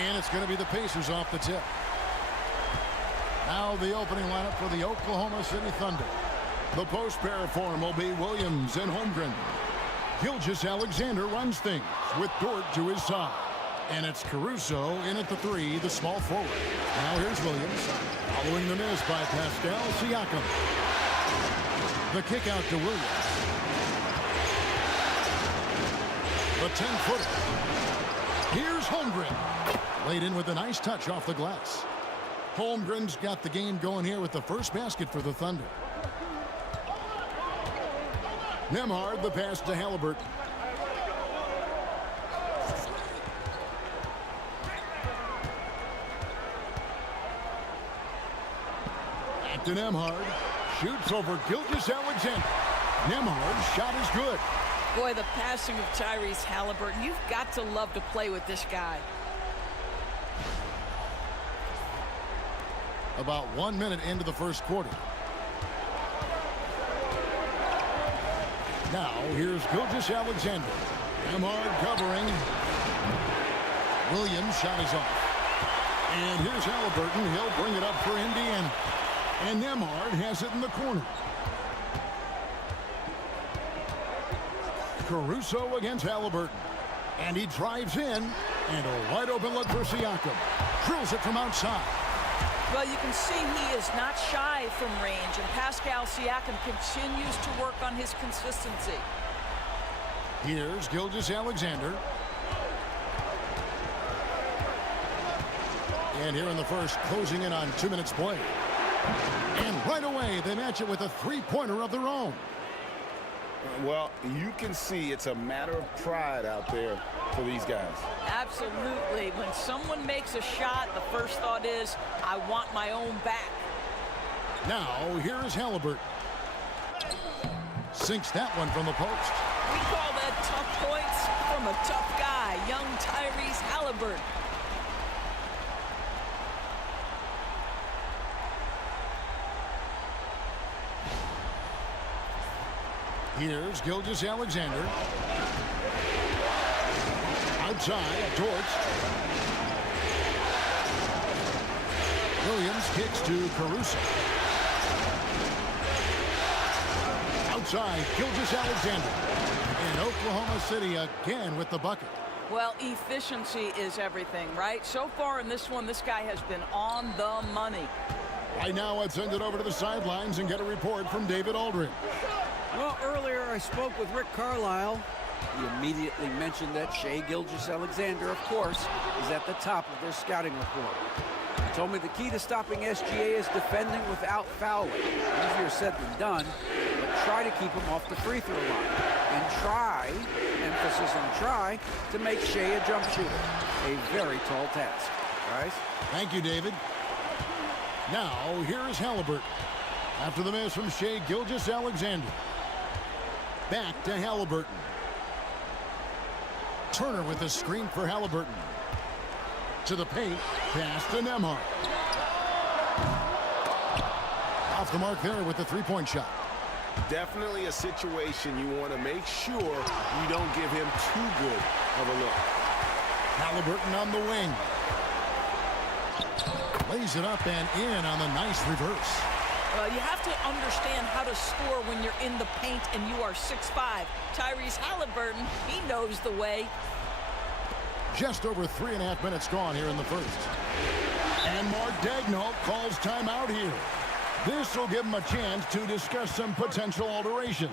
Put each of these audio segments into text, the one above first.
And it's going to be the Pacers off the tip. Now the opening lineup for the Oklahoma City Thunder. The post pair form will be Williams and Holmgren. Gilgeous-Alexander runs things with Dort to his side. And it's Caruso in at the 3, the small forward. Now here's Williams, following the miss by Pascal Siakam. The kick out to Williams. The 10-footer. Here's Holmgren. Laid in with a nice touch off the glass. Holmgren's got the game going here with the first basket for the Thunder. Nembhard, the pass to Halleburton. Back to Nembhard. Shoots over Gilgeous-Alexander. Nembhard's shot is good. Boy, the passing of Tyrese Halleburton. You've got to love to play with this guy. About 1 minute into the first quarter. Now, here's Gilgeous-Alexander. Nembhard covering. Williams' shot is off. And here's Halleburton. He'll bring it up for Indiana. And Nembhard has it in the corner. Caruso against Halleburton. And he drives in. And a wide open look for Siakam. Drills it from outside. Well, you can see he is not shy from range, and Pascal Siakam continues to work on his consistency. Here's Gilgeous-Alexander. And here in the first, closing in on 2 minutes play. And right away, they match it with a three-pointer of their own. Well, you can see it's a matter of pride out there for these guys. Absolutely. When someone makes a shot, the first thought is, I want my own back. Now, here is Halleburton. Sinks that one from the post. We call that tough points from a tough guy, young Tyrese Halleburton. Here's Gilgeous-Alexander. Outside, Dort. Williams kicks to Caruso. Outside, Gilgeous-Alexander. And Oklahoma City again with the bucket. Well, efficiency is everything, right? So far in this one, this guy has been on the money. Right now, let's send it over to the sidelines and get a report from David Aldridge. Well, earlier I spoke with Rick Carlisle. He immediately mentioned that Shai Gilgeous-Alexander, of course, is at the top of their scouting report. He told me the key to stopping SGA is defending without fouling. Easier said than done, but try to keep him off the free throw line. And try, emphasis on try, to make Shai a jump shooter. A very tall task. Guys? Thank you, David. Now, here is Halleburton. After the miss from Shai Gilgeous-Alexander. Back to Halleburton. Turner with a screen for Halleburton. To the paint. Pass to Nembhard. Off the mark there with the three-point shot. Definitely a situation you want to make sure you don't give him too good of a look. Halleburton on the wing. Lays it up and in on the nice reverse. You have to understand how to score when you're in the paint and you are 6'5". Tyrese Halleburton, he knows the way. Just over 3.5 minutes gone here in the first. And Mark Daigneault calls timeout here. This will give him a chance to discuss some potential alterations.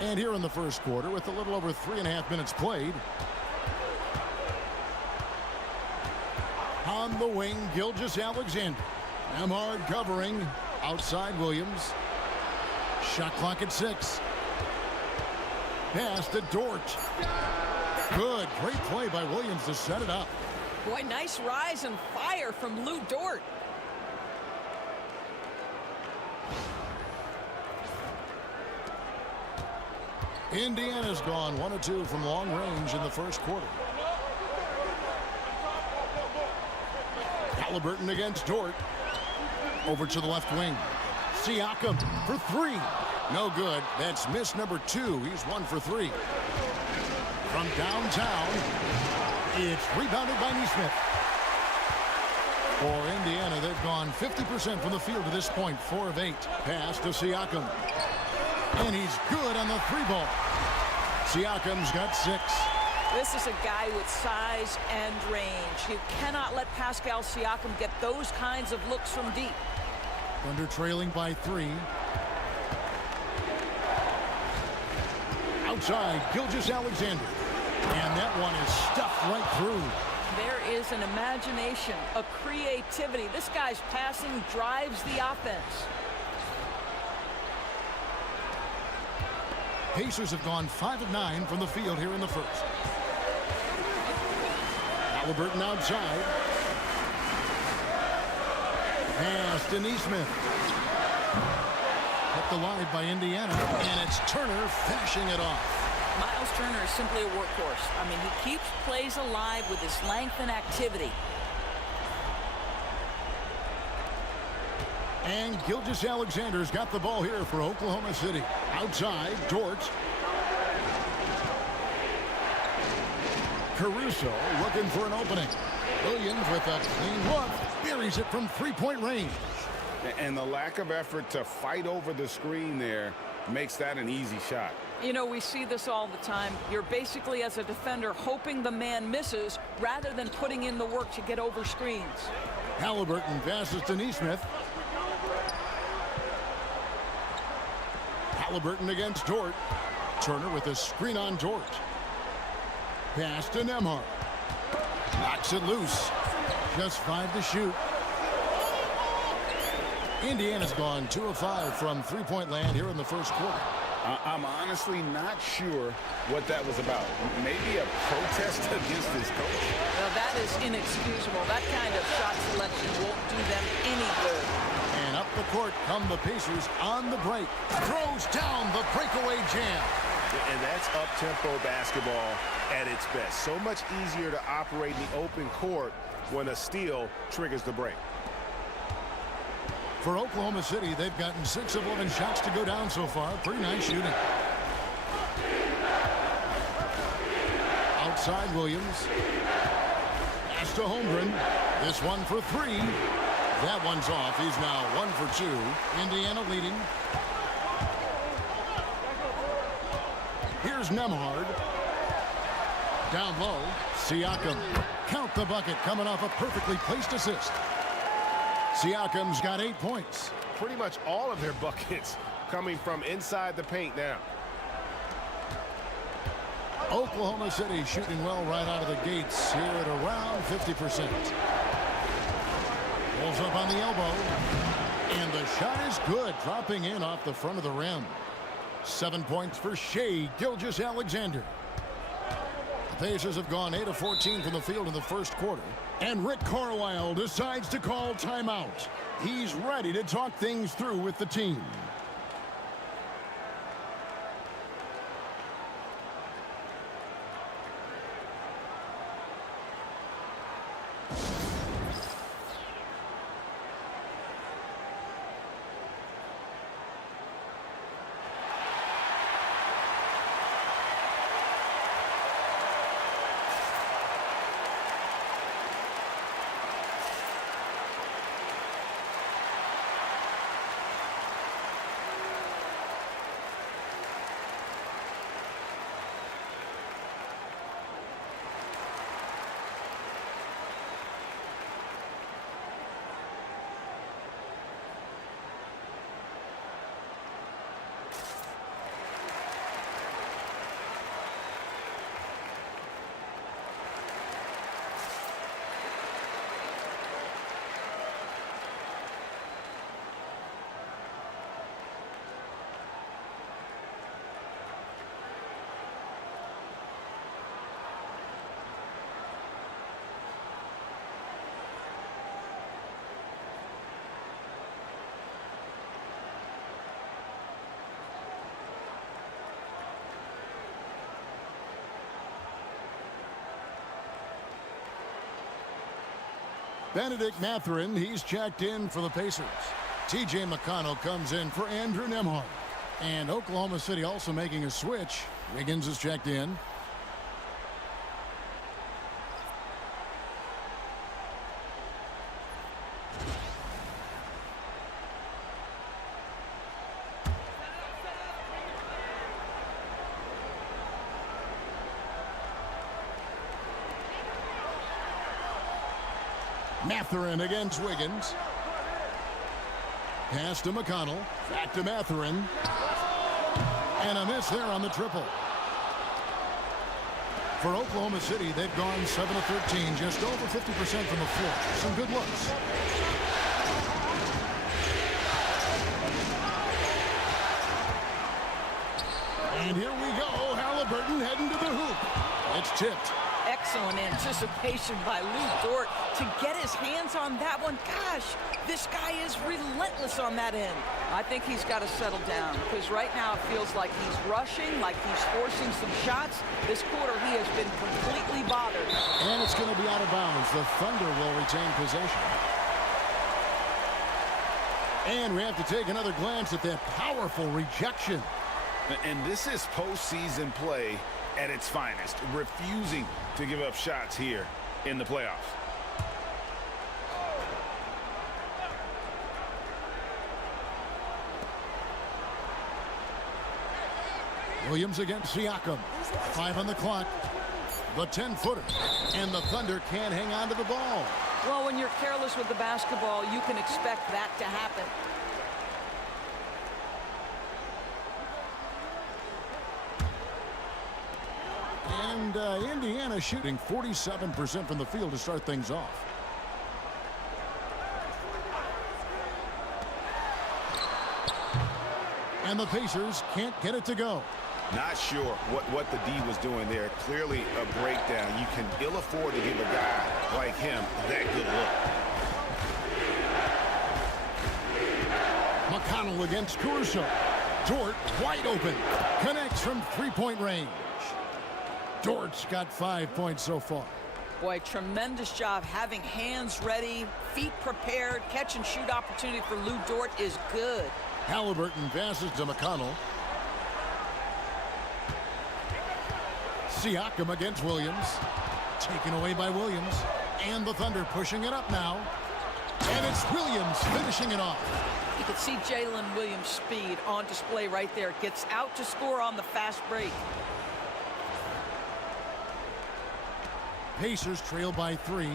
And here in the first quarter, with a little over 3.5 minutes played, on the wing, Gilgeous-Alexander. Nemhard covering outside Williams. Shot clock at 6. Pass to Dort. Good. Great play by Williams to set it up. Boy, nice rise and fire from Lou Dort. Indiana's gone 1 of 2 from long range in the first quarter. Halleburton against Dort. Over to the left wing. Siakam for 3. No good. That's miss number 2. He's 1 for 3. From downtown, it's rebounded by Nesmith. For Indiana, they've gone 50% from the field to this point. 4 of 8. Pass to Siakam. And he's good on the 3-ball. Siakam's got 6. This is a guy with size and range. You cannot let Pascal Siakam get those kinds of looks from deep. Thunder trailing by 3. Outside, Gilgeous-Alexander. And that one is stuffed right through. There is an imagination, a creativity. This guy's passing drives the offense. Pacers have gone 5 of 9 from the field here in the first. Halleburton outside. Pass to Nesmith. Kept alive by Indiana, and it's Turner finishing it off. Miles Turner is simply a workhorse. I mean, he keeps plays alive with his length and activity. And Gilgeous-Alexander's got the ball here for Oklahoma City. Outside, Dort. Caruso looking for an opening. Williams with a clean look. Buries it from 3-point range. And the lack of effort to fight over the screen there makes that an easy shot. You know, we see this all the time. You're basically, as a defender, hoping the man misses rather than putting in the work to get over screens. Halleburton passes to Nesmith. Halleburton against Dort. Turner with a screen on Dort. Pass to Nemhard. Knocks it loose. Just 5 to shoot. Indiana's gone 2 of 5 from 3-point land here in the first quarter. I'm honestly not sure what that was about. Maybe a protest against his coach. Well, that is inexcusable. That kind of shot selection won't do them any good. And up the court come the Pacers on the break. Throws down the breakaway jam. And that's up-tempo basketball at its best. So much easier to operate in the open court when a steal triggers the break. For Oklahoma City, they've gotten 6 of 11 shots to go down so far. Pretty nice shooting. Outside Williams. Pass to Holmgren. This one for 3. That one's off. He's now 1 for 2. Indiana leading. Here's Nemhard. Down low. Siakam. Count the bucket coming off a perfectly placed assist. Siakam's got 8 points. Pretty much all of their buckets coming from inside the paint now. Oklahoma City shooting well right out of the gates here at around 50%. Pulls up on the elbow. And the shot is good, dropping in off the front of the rim. 7 points for Shai Gilgeous-Alexander. The Pacers have gone 8 of 14 from the field in the first quarter. And Rick Carlisle decides to call timeout. He's ready to talk things through with the team. Benedict Mathurin, he's checked in for the Pacers. T.J. McConnell comes in for Andrew Nembhard. And Oklahoma City also making a switch. Wiggins is checked in. Mathurin against Wiggins. Pass to McConnell. Back to Mathurin. And a miss there on the triple. For Oklahoma City, they've gone 7 of 13, just over 50% from the floor. Some good looks. And here we go. Halleburton heading to the hoop. It's tipped. Excellent anticipation by Lou Dort to get his hands on that one. Gosh, this guy is relentless on that end. I think he's got to settle down because right now it feels like he's rushing, like he's forcing some shots. This quarter he has been completely bothered. And it's going to be out of bounds. The Thunder will retain possession. And we have to take another glance at that powerful rejection. And this is postseason play at its finest, refusing to give up shots here in the playoffs. Williams against Siakam. 5 on the clock. The 10-footer. And the Thunder can't hang on to the ball. Well, when you're careless with the basketball, you can expect that to happen. And Indiana shooting 47% from the field to start things off. And the Pacers can't get it to go. Not sure what the D was doing there. Clearly a breakdown. You can ill afford to give a guy like him that good look. McConnell against Caruso. Dort wide open. Connects from three-point range. Dort's got 5 points so far. Boy, tremendous job having hands ready, feet prepared. Catch and shoot opportunity for Lou Dort is good. Halleburton passes to McConnell. Siakam against Williams. Taken away by Williams. And the Thunder pushing it up now. And it's Williams finishing it off. You can see Jalen Williams' speed on display right there. Gets out to score on the fast break. Pacers trail by 3.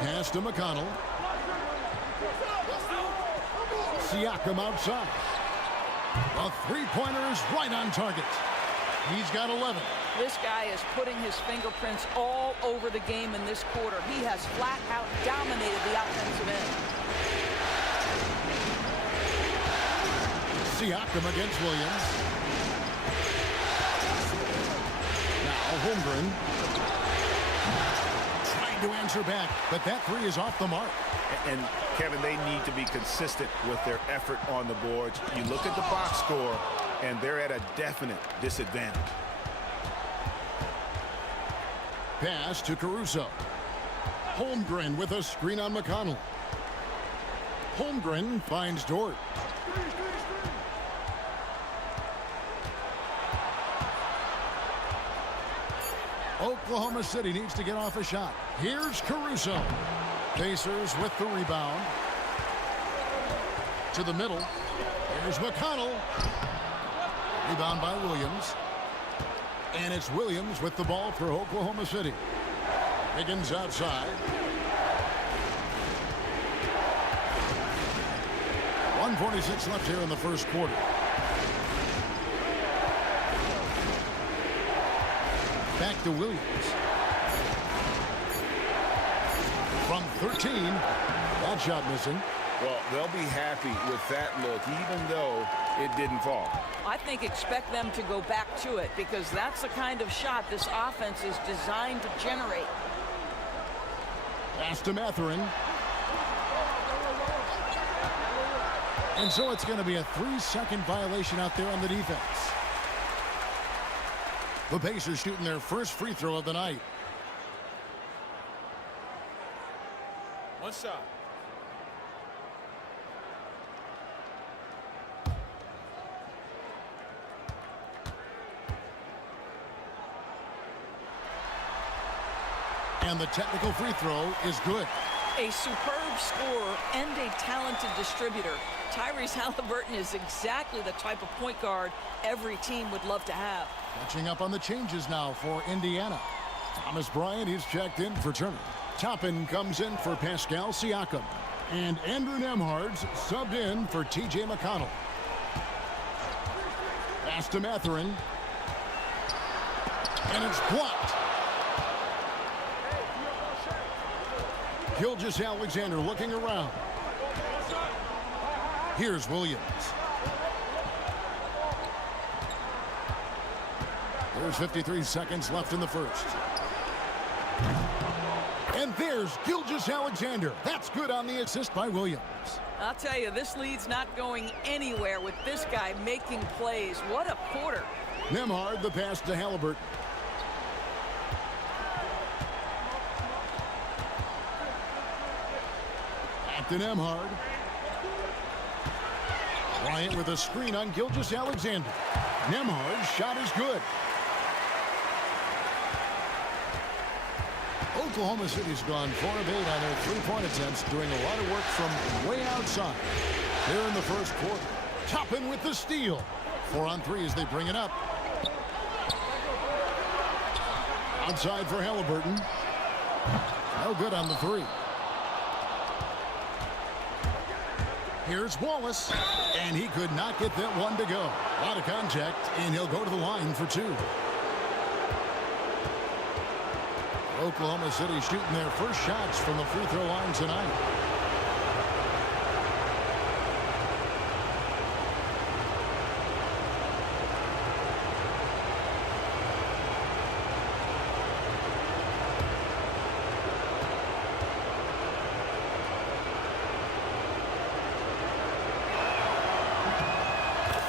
Pass to McConnell. Siakam outside. A three-pointer is right on target. He's got 11. This guy is putting his fingerprints all over the game in this quarter. He has flat out dominated the offensive end. Siakam against Williams. Now Holmgren trying to answer back, but that three is off the mark. And Kevin, they need to be consistent with their effort on the boards. You look at the box score, and they're at a definite disadvantage. Pass to Caruso. Holmgren with a screen on McConnell. Holmgren finds Dort. Oklahoma City needs to get off a shot. Here's Caruso. Pacers with the rebound. To the middle. Here's McConnell. Rebound by Williams. And it's Williams with the ball for Oklahoma City. Higgins outside. 1:46 left here in the first quarter. Back to Williams. From 13, that shot missing. Well, they'll be happy with that look, even though it didn't fall. I think expect them to go back to it because that's the kind of shot this offense is designed to generate. Pass to Mathurin. And so it's going to be a 3-second violation out there on the defense. The Pacers shooting their first free throw of the night. One shot. And the technical free throw is good. A superb scorer and a talented distributor. Tyrese Halleburton is exactly the type of point guard every team would love to have. Catching up on the changes now for Indiana. Thomas Bryant is checked in for Turner. Toppin comes in for Pascal Siakam. And Andrew Nembhard's subbed in for T.J. McConnell. Pass to Mathurin. And it's blocked. Gilgeous-Alexander looking around. Here's Williams. There's 53 seconds left in the first. And there's Gilgeous-Alexander. That's good on the assist by Williams. I'll tell you, this lead's not going anywhere with this guy making plays. What a quarter. Nembhard the pass to Halleburton. Back to Nembhard. Bryant with a screen on Gilgeous-Alexander. Nembhard's shot is good. Oklahoma City's gone 4 of 8 on their three-point attempts, doing a lot of work from way outside. Here in the first quarter. Toppin with the steal. 4 on 3 as they bring it up. Outside for Halleburton. No good on the three. Here's Wallace, and he could not get that one to go. A lot of contact, and he'll go to the line for 2. Oklahoma City shooting their first shots from the free throw line tonight.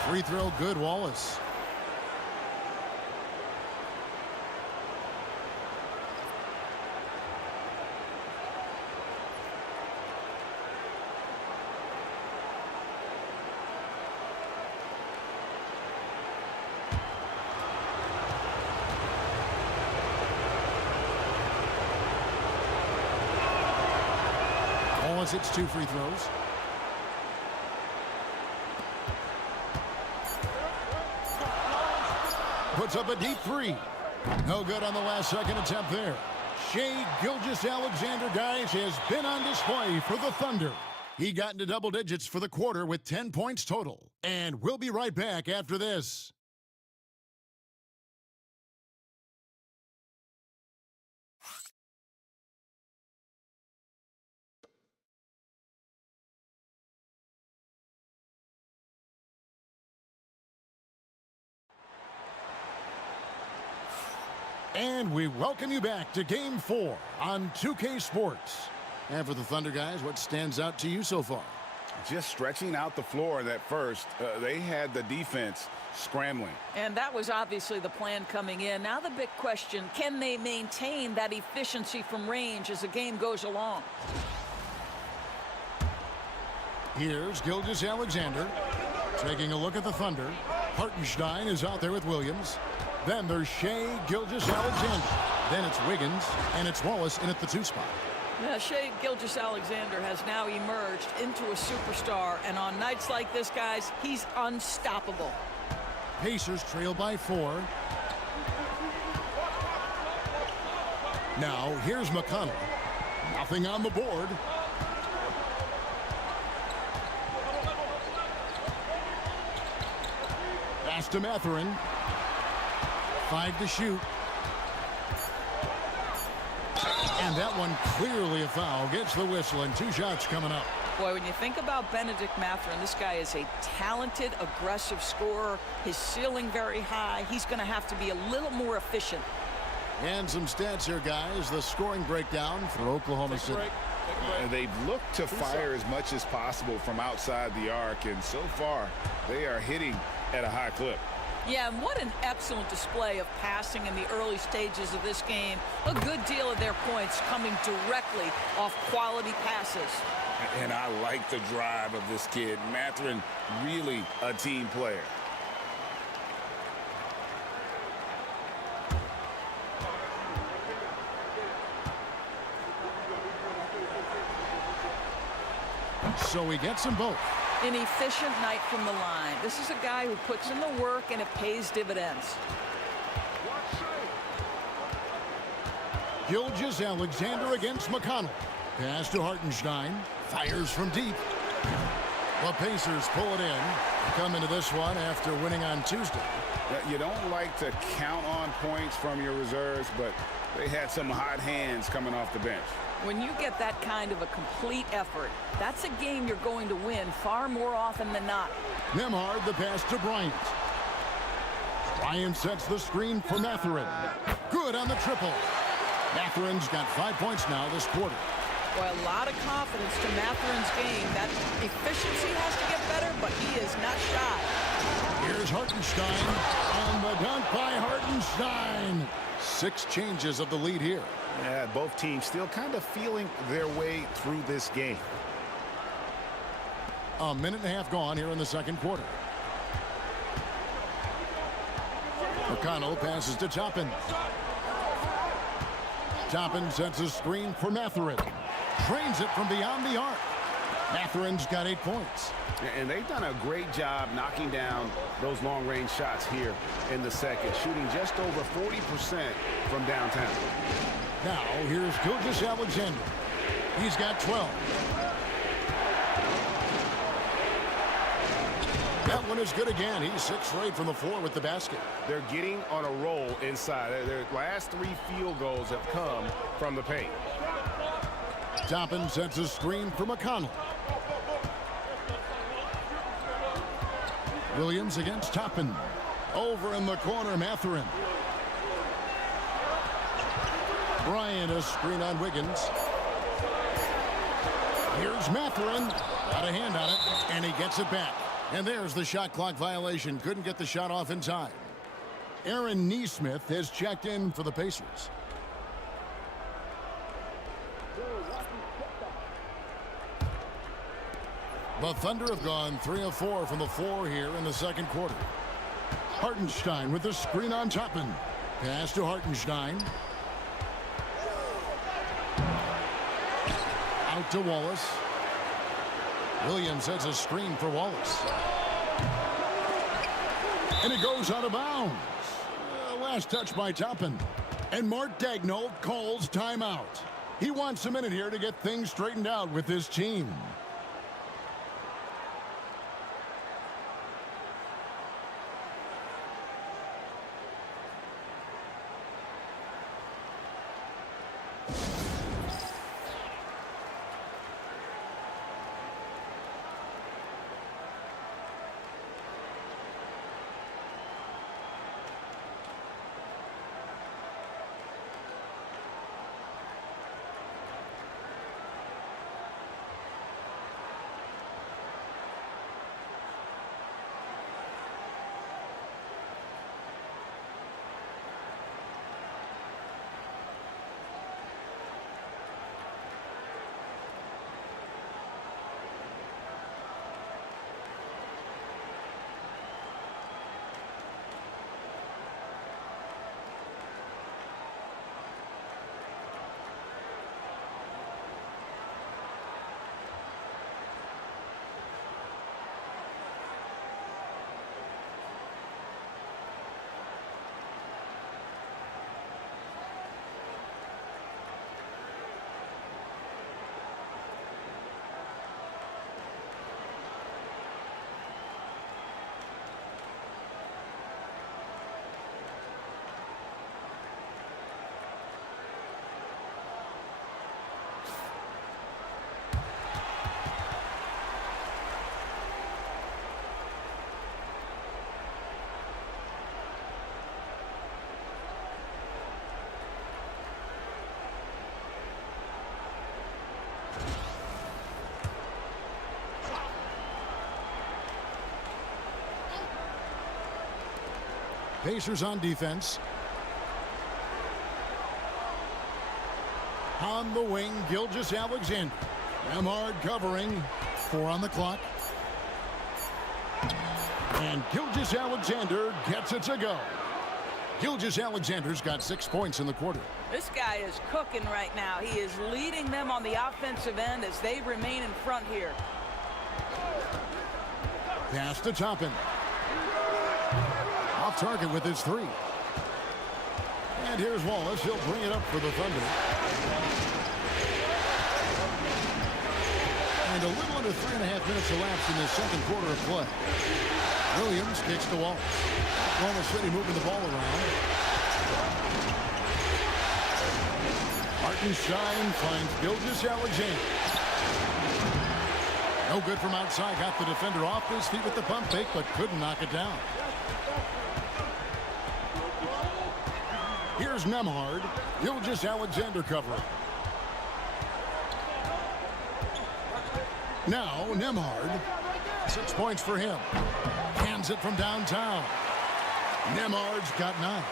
Free throw good, Wallace. Wallace hits 2 free throws. Puts up a deep 3. No good on the last second attempt there. Shai Gilgeous-Alexander, guys, has been on display for the Thunder. He got into double digits for the quarter with 10 points total. And we'll be right back after this. And we welcome you back to Game 4 on 2K Sports. And for the Thunder guys, what stands out to you so far? Just stretching out the floor that first. They had the defense scrambling. And that was obviously the plan coming in. Now the big question, can they maintain that efficiency from range as the game goes along? Here's Gilgeous-Alexander taking a look at the Thunder. Hartenstein is out there with Williams. Then there's Shai Gilgeous-Alexander. Then it's Wiggins, and it's Wallace in at the 2 spot. Yeah, Shai Gilgeous-Alexander has now emerged into a superstar, and on nights like this, guys, he's unstoppable. Pacers trail by 4. Now, here's McConnell. Nothing on the board. Pass to Mathurin. 5 to shoot. And that one clearly a foul. Gets the whistle, and 2 shots coming up. Boy, when you think about Benedict Mathurin, this guy is a talented, aggressive scorer. His ceiling very high. He's going to have to be a little more efficient. And some stats here, guys. The scoring breakdown for Oklahoma City. They've looked to fire as much as possible from outside the arc, and so far they are hitting at a high clip. Yeah, and what an excellent display of passing in the early stages of this game. A good deal of their points coming directly off quality passes. And I like the drive of this kid. Mathurin, really a team player. So he gets them both. An efficient night from the line. This is a guy who puts in the work and it pays dividends. Gilgeous-Alexander against McConnell. Pass to Hartenstein. Fires from deep. The Pacers pull it in. Come into this one after winning on Tuesday. You don't like to count on points from your reserves, but they had some hot hands coming off the bench. When you get that kind of a complete effort, that's a game you're going to win far more often than not. Nembhard, the pass to Bryant. Bryant sets the screen for Mathurin. Good on the triple. Mathurin's got 5 points now this quarter. Boy, a lot of confidence to Mathurin's game. That efficiency has to get better, but he is not shy. Here's Hartenstein, and the dunk by Hartenstein. 6 changes of the lead here. Yeah, both teams still kind of feeling their way through this game. A minute and a half gone here in the second quarter. McConnell passes to Toppin. Toppin sets a screen for Mathurin. Trains it from beyond the arc. Mathurin's got 8 points. And they've done a great job knocking down those long-range shots here in the second, shooting just over 40% from downtown. Now, here's Gilgeous-Alexander. He's got 12. That one is good again. He's 6 straight from the floor with the basket. They're getting on a roll inside. Their last 3 field goals have come from the paint. Toppin sets a screen for McConnell. Williams against Toppin. Over in the corner, Mathurin. Bryant, a screen on Wiggins. Here's Mathurin. Got a hand on it, and he gets it back. And there's the shot clock violation. Couldn't get the shot off in time. Aaron Nesmith has checked in for the Pacers. The Thunder have gone 3 of 4 from the floor here in the second quarter. Hartenstein with the screen on Toppin. Pass to Hartenstein. Out to Wallace. Williams sets a screen for Wallace. And it goes out of bounds. Last touch by Toppin. And Mark Daigneault calls timeout. He wants a minute here to get things straightened out with his team. Pacers on defense. On the wing, Gilgeous-Alexander. Nemhard covering. 4 on the clock. And Gilgeous-Alexander gets it to go. Gilgeous-Alexander's got 6 points in the quarter. This guy is cooking right now. He is leading them on the offensive end as they remain in front here. Pass to Toppin. Off target with his 3. And here's Wallace. He'll bring it up for the Thunder. And a little under 3.5 minutes elapsed in the second quarter of play. Williams kicks to Wallace. Oklahoma City moving the ball around. Hartenstein finds Gilgeous-Alexander. No good from outside. Got the defender off his feet with the pump fake, but couldn't knock it down. Here's Nemhard. Gilgeous-Alexander covering. Now Nemhard. 6 points for him. Hands it from downtown. Nemhard's got 9.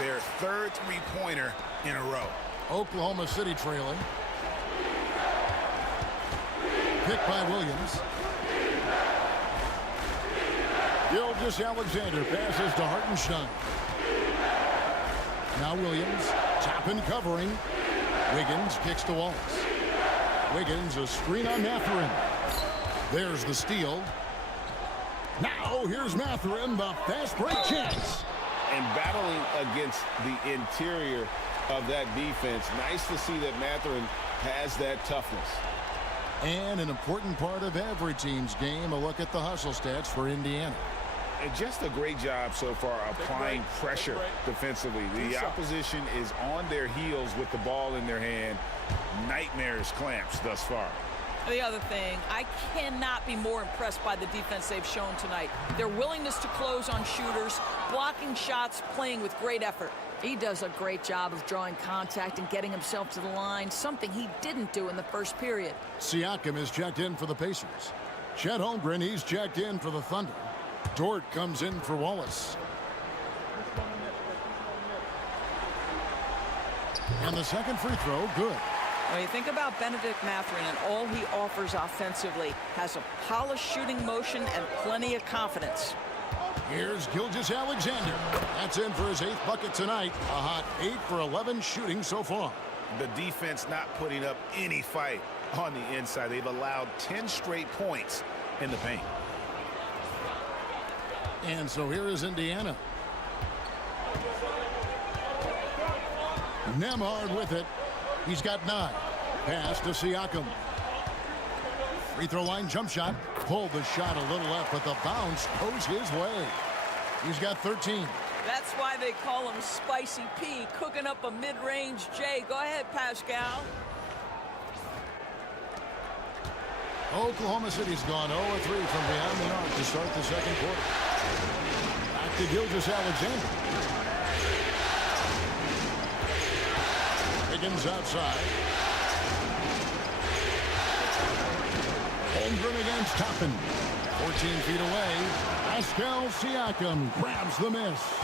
Their third three-pointer in a row. Oklahoma City trailing. Picked by Williams. Gilgeous-Alexander passes to Hartenstein. Now Williams. Toppin covering. Wiggins kicks to Wallace. Wiggins a screen on Mathurin. There's the steal. Now here's Mathurin, the fast break chance. And battling against the interior of that defense. Nice to see that Mathurin has that toughness. And an important part of every team's game, a look at the hustle stats for Indiana. And just a great job so far applying pressure defensively. The opposition is on their heels with the ball in their hand. Nightmares clamps thus far. The other thing, I cannot be more impressed by the defense they've shown tonight. Their willingness to close on shooters, blocking shots, playing with great effort. He does a great job of drawing contact and getting himself to the line, something he didn't do in the first period. Siakam is checked in for the Pacers. Chet Holmgren, he's checked in for the Thunder. Dort comes in for Wallace. And the second free throw, good. When you think about Benedict Mathurin and all he offers offensively, has a polished shooting motion and plenty of confidence. Here's Gilgeous-Alexander. That's in for his 8th bucket tonight. A hot 8 for 11 shooting so far. The defense not putting up any fight on the inside. They've allowed 10 straight points in the paint. And so here is Indiana. Nemhard with it. He's got 9. Pass to Siakam. Free throw line jump shot. Pulled the shot a little left, but the bounce goes his way. He's got 13. That's why they call him Spicy P, cooking up a mid-range J. Go ahead, Pascal. Oklahoma City's gone 0-3 from beyond the arc to start the second quarter. Back to Gilgeous-Alexander. Wiggins outside. Holmgren against Toppin. 14 feet away. Pascal Siakam grabs the miss.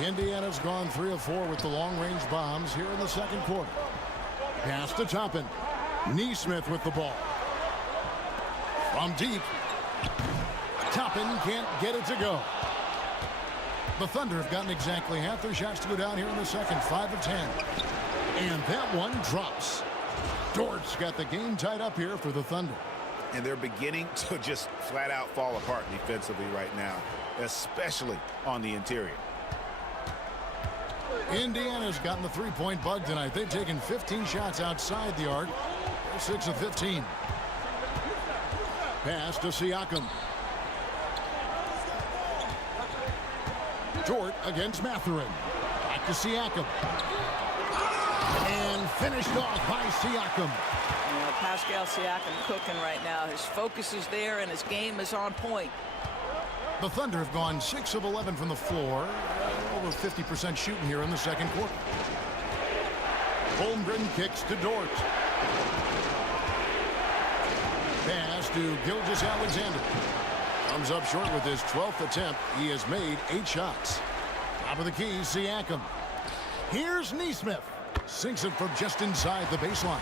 Indiana's gone 3 of 4 with the long-range bombs here in the second quarter. Pass to Toppin. Neesmith with the ball. From deep. Toppin can't get it to go. The Thunder have gotten exactly half their shots to go down here in the second. 5 of 10. And that one drops. Dort's got the game tied up here for the Thunder. And they're beginning to just flat out fall apart defensively right now, especially on the interior. Indiana's gotten the three-point bug tonight. They've taken 15 shots outside the arc. They're 6 of 15. Pass to Siakam. Dort against Mathurin. Back to Siakam. And finished off by Siakam. You know, Pascal Siakam cooking right now. His focus is there and his game is on point. The Thunder have gone 6 of 11 from the floor. Over 50% shooting here in the second quarter. Holmgren kicks to Dort. Pass to Gilgeous-Alexander. Comes up short with his 12th attempt. He has made 8 shots. Top of the key, Siakam. Here's Nesmith. Sinks it from just inside the baseline.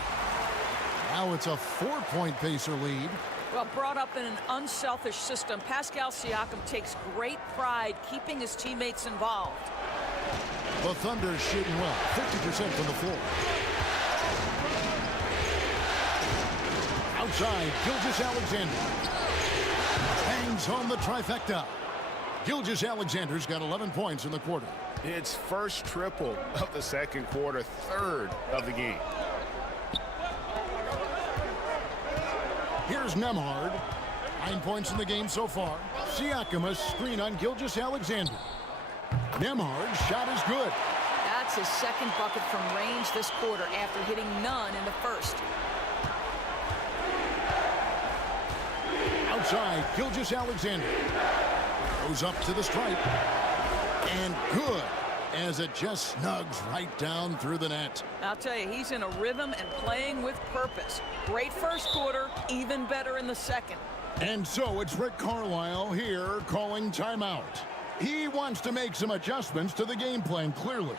Now it's a 4-point Pacer lead. Well, brought up in an unselfish system, Pascal Siakam takes great pride keeping his teammates involved. The Thunder shooting well, 50% from the floor. Outside, Gilgeous-Alexander. Hangs home the trifecta. Gilgeous-Alexander's got 11 points in the quarter. His first triple of the second quarter, third of the game. Here's Nembhard. 9 points in the game so far. Siakam a screen on Gilgeous-Alexander. Nembhard's shot is good. That's his second bucket from range this quarter after hitting none in the first. Outside, Gilgeous-Alexander. Goes up to the stripe. And good, as it just snugs right down through the net. I'll tell you, he's in a rhythm and playing with purpose. Great first quarter, even better in the second. And so it's Rick Carlisle here calling timeout. He wants to make some adjustments to the game plan, clearly.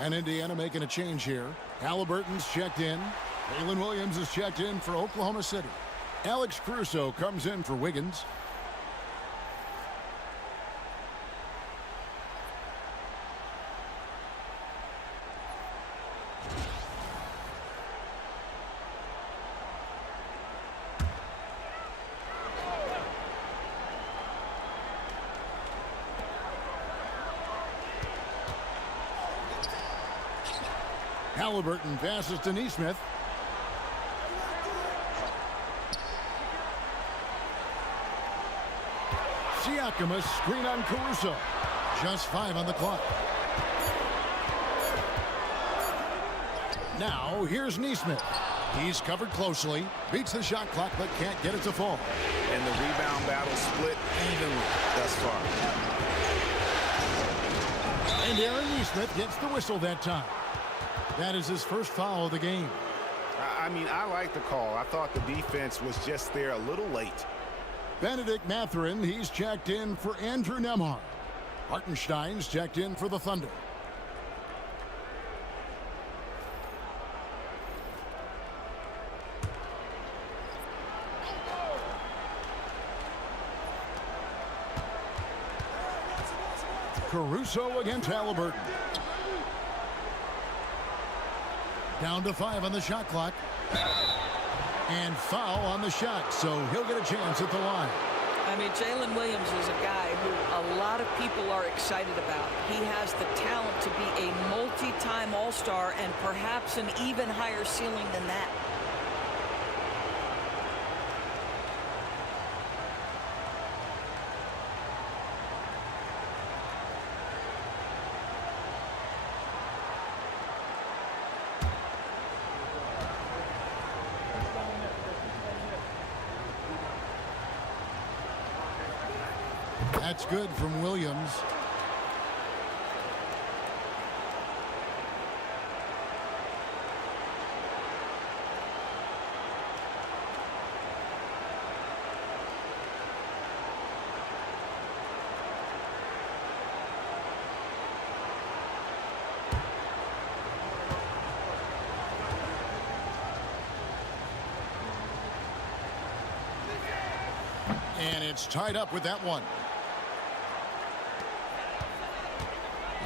And Indiana making a change here. Halleburton's checked in. Jalen Williams is checked in for Oklahoma City. Alex Caruso comes in for Wiggins. Halleburton passes to Nesmith. Siakam a screen on Caruso. Just 5 on the clock. Now here's Nesmith. He's covered closely. Beats the shot clock but can't get it to fall. And the rebound battle split evenly thus far. And Aaron Nesmith gets the whistle that time. That is his first foul of the game. I mean, I like the call. I thought the defense was just there a little late. Benedict Mathurin, he's checked in for Andrew Nembhard. Hartenstein's checked in for the Thunder. Caruso against Halleburton. Down to 5 on the shot clock. And foul on the shot, so he'll get a chance at the line. I mean, Jalen Williams is a guy who a lot of people are excited about. He has the talent to be a multi-time All-Star and perhaps an even higher ceiling than that. That's good from Williams. And it's tied up with that one.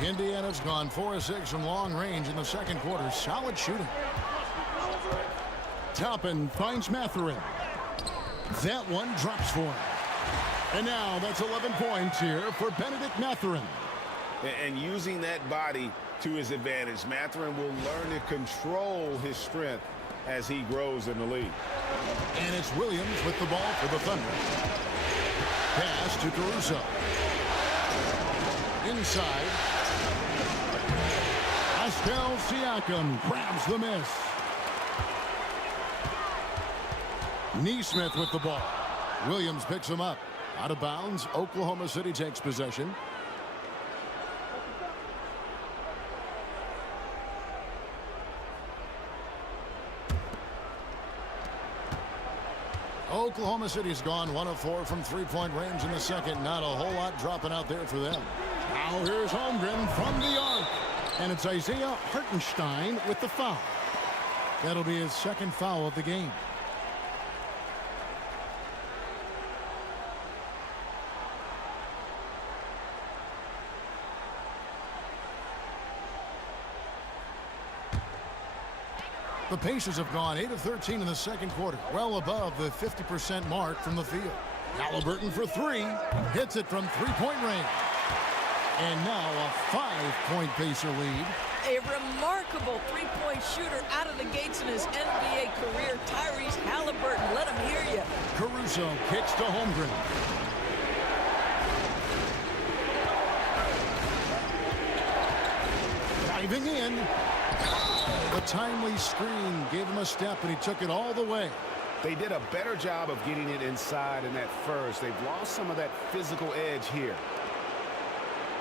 Indiana's gone 4 of 6 from long range in the second quarter. Solid shooting. Toppin finds Mathurin. That one drops for him. And now that's 11 points here for Benedict Mathurin. And using that body to his advantage, Mathurin will learn to control his strength as he grows in the league. And it's Williams with the ball for the Thunder. Pass to Caruso. Inside. Pascal Siakam grabs the miss. Neesmith with the ball. Williams picks him up. Out of bounds. Oklahoma City takes possession. Oklahoma City's gone 1 of 4 from three-point range in the second. Not a whole lot dropping out there for them. Now here's Holmgren from the arc. And it's Isaiah Hartenstein with the foul. That'll be his second foul of the game. The Pacers have gone 8 of 13 in the second quarter, well above the 50% mark from the field. Halleburton for 3, hits it from three-point range. And now a 5-point Pacer lead. A remarkable three-point shooter out of the gates in his NBA career, Tyrese Halleburton. Let him hear you. Caruso kicks to Holmgren. Diving in. The timely screen gave him a step, and he took it all the way. They did a better job of getting it inside in that first. They've lost some of that physical edge here.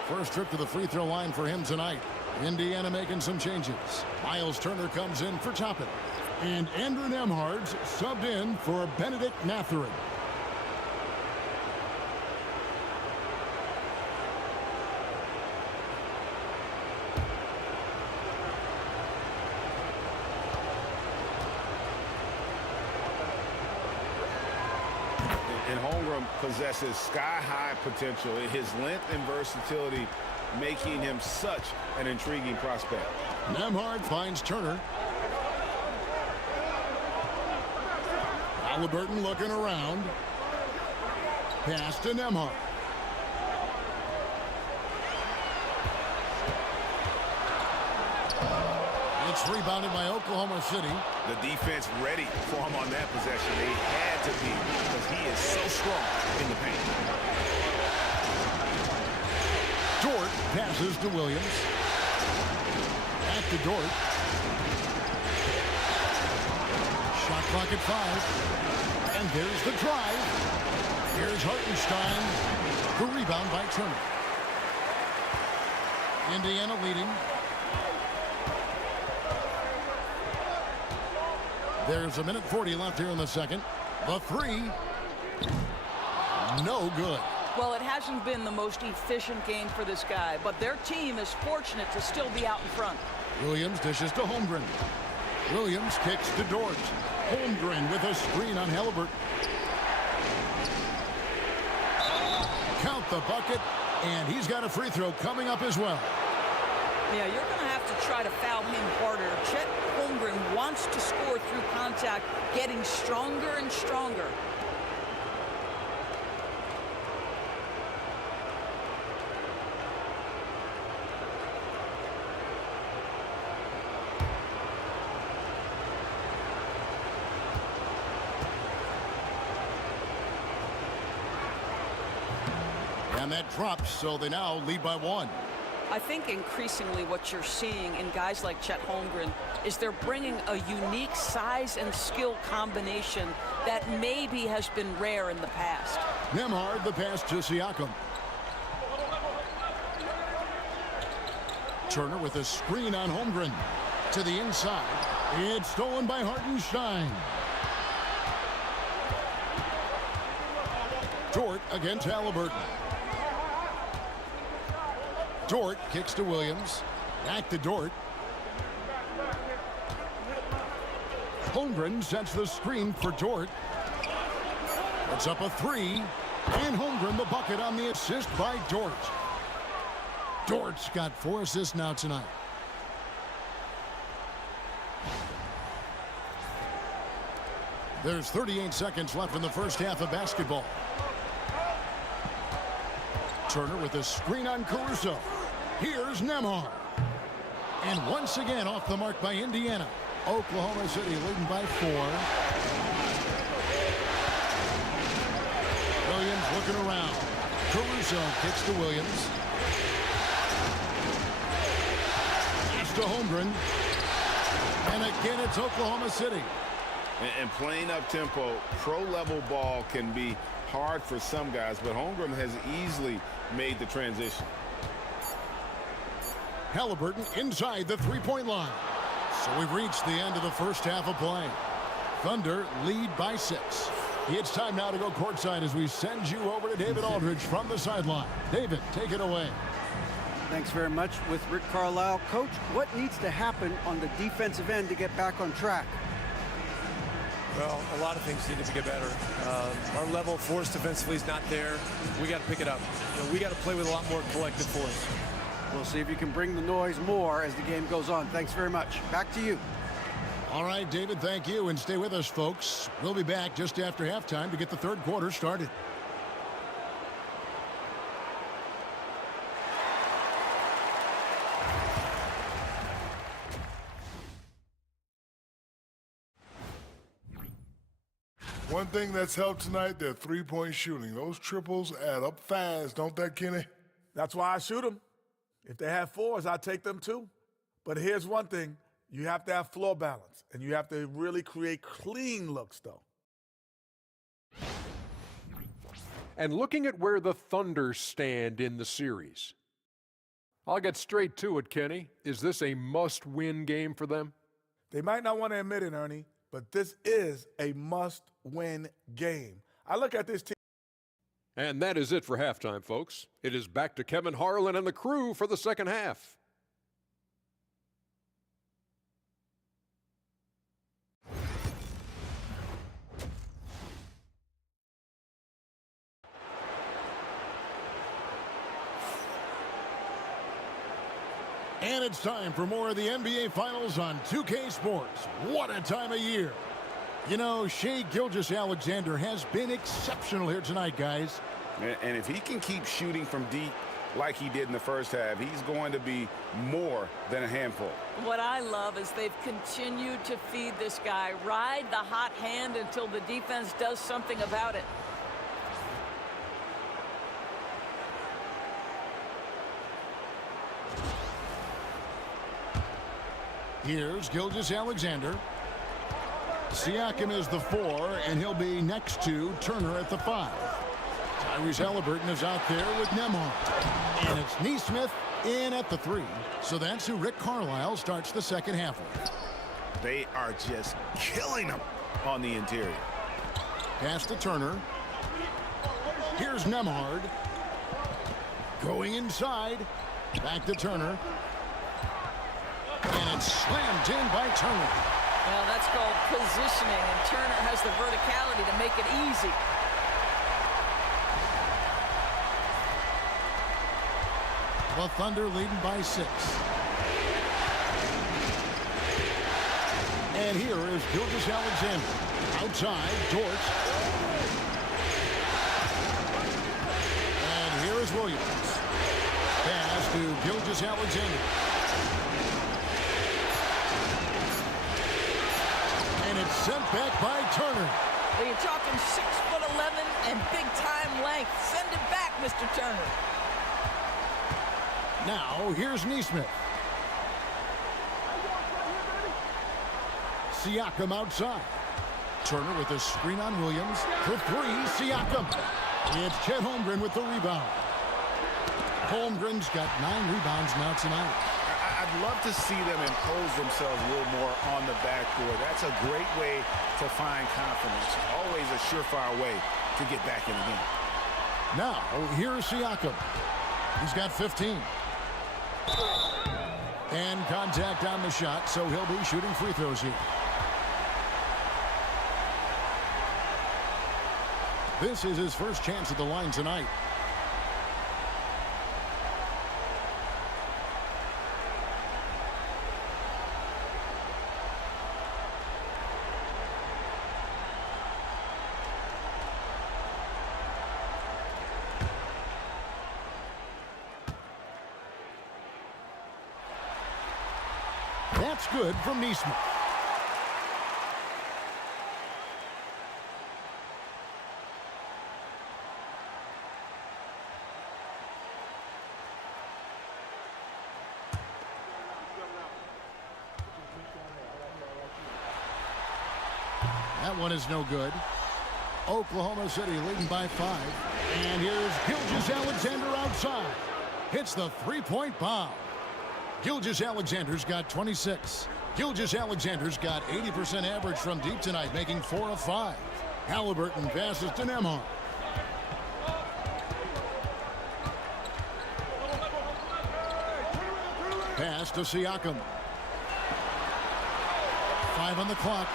First trip to the free throw line for him tonight. Indiana making some changes. Miles Turner comes in for Toppin. And Andrew Nembhard's subbed in for Benedict Mathurin. And Holmgren possesses sky-high potential. His length and versatility making him such an intriguing prospect. Nembhard finds Turner. Halleburton looking around. Pass to Nembhard. It's rebounded by Oklahoma City. The defense ready for him on that possession. They had to be because he is so strong in the paint. Dort passes to Williams. Back to Dort. Shot clock at 5. And there's the drive. Here's Hartenstein. The rebound by Turner. Indiana leading. There's 1:40 left here in the second. The three. No good. Well, it hasn't been the most efficient game for this guy, but their team is fortunate to still be out in front. Williams dishes to Holmgren. Williams kicks to Dort. Holmgren with a screen on Halleburton. Count the bucket, and he's got a free throw coming up as well. Yeah, you're going to have to try to foul him harder. Chet Holmgren wants to score through contact, getting stronger and stronger. And that drops, so they now lead by 1. I think increasingly what you're seeing in guys like Chet Holmgren is they're bringing a unique size and skill combination that maybe has been rare in the past. Nembhard the pass to Siakam. Turner with a screen on Holmgren. To the inside. It's stolen by Hartenstein. Dort against Halleburton. Dort kicks to Williams. Back to Dort. Holmgren sets the screen for Dort. It's up a 3. And Holmgren the bucket on the assist by Dort. Dort's got 4 assists now tonight. There's 38 seconds left in the first half of basketball. Turner with a screen on Caruso. Here's Nembhard. And once again off the mark by Indiana. Oklahoma City leading by 4. Williams looking around. Caruso kicks to Williams. Pass to Holmgren. And again it's Oklahoma City. And playing up-tempo, pro-level ball can be hard for some guys, but Holmgren has easily made the transition. Halleburton inside the three-point line. So we've reached the end of the first half of play. Thunder lead by 6. It's time now to go courtside as we send you over to David Aldridge from the sideline. David, take it away. Thanks very much with Rick Carlisle. Coach, what needs to happen on the defensive end to get back on track? Well, a lot of things need to get better. Our level of force defensively is not there. We got to pick it up. We got to play with a lot more collective force. We'll see if you can bring the noise more as the game goes on. Thanks very much. Back to you. All right, David, thank you. And stay with us, folks. We'll be back just after halftime to get the third quarter started. One thing that's helped tonight, their three-point shooting. Those triples add up fast, don't they, Kenny? That's why I shoot them. If they have 4s, I take them too. But here's one thing. You have to have floor balance, and you have to really create clean looks, though. And looking at where the Thunder stand in the series, I'll get straight to it, Kenny. Is this a must-win game for them? They might not want to admit it, Ernie, but this is a must-win game. I look at this team. And that is it for halftime, folks. It is back to Kevin Harlan and the crew for the second half. And it's time for more of the NBA Finals on 2K Sports. What a time of year. You know, Shai Gilgeous-Alexander has been exceptional here tonight, guys. And if he can keep shooting from deep like he did in the first half, he's going to be more than a handful. What I love is they've continued to feed this guy, ride the hot hand until the defense does something about it. Here's Gilgeous-Alexander. Siakam is the 4, and he'll be next to Turner at the 5. Tyrese Halleburton is out there with Nembhard. And it's Nesmith in at the 3. So that's who Rick Carlisle starts the second half with. They are just killing them on the interior. Pass to Turner. Here's Nembhard. Going inside. Back to Turner. And it's slammed in by Turner. Well, that's called positioning, and Turner has the verticality to make it easy. The Thunder leading by 6. And here is Gilgeous-Alexander. Outside, Dort. And here is Williams. Pass to Gilgeous-Alexander. And it's sent back by Turner. Well, you're talking 6'11" and big-time length. Send it back, Mr. Turner. Now, here's Nesmith. Siakam outside. Turner with a screen on Williams. For 3, Siakam. It's Chet Holmgren with the rebound. Holmgren's got 9 rebounds now tonight. I'd love to see them impose themselves a little more on the backboard. That's a great way to find confidence. Always a surefire way to get back in the game. Now, here's Siakam. He's got 15. And contact on the shot, so he'll be shooting free throws here. This is his first chance at the line tonight. That's good from Neesmith. That one is no good. Oklahoma City leading by 5. And here's Gilgeous-Alexander outside. Hits the three-point bomb. Gilgeous-Alexander's got 26. Gilgeous-Alexander's got 80% average from deep tonight, making 4 of 5. Halleburton passes to Nembhard. Pass to Siakam. 5 on the clock.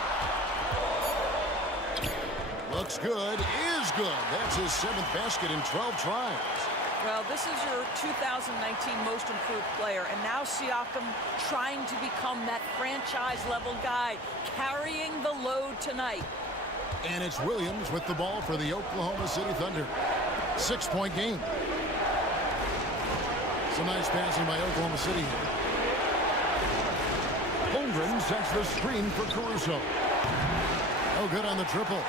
Looks good, is good. That's his 7th basket in 12 tries. Well, this is your 2019 most improved player, and now Siakam trying to become that franchise-level guy, carrying the load tonight. And it's Williams with the ball for the Oklahoma City Thunder. 6-point game. Some nice passing by Oklahoma City. Holmgren sets the screen for Caruso. No good on the triple.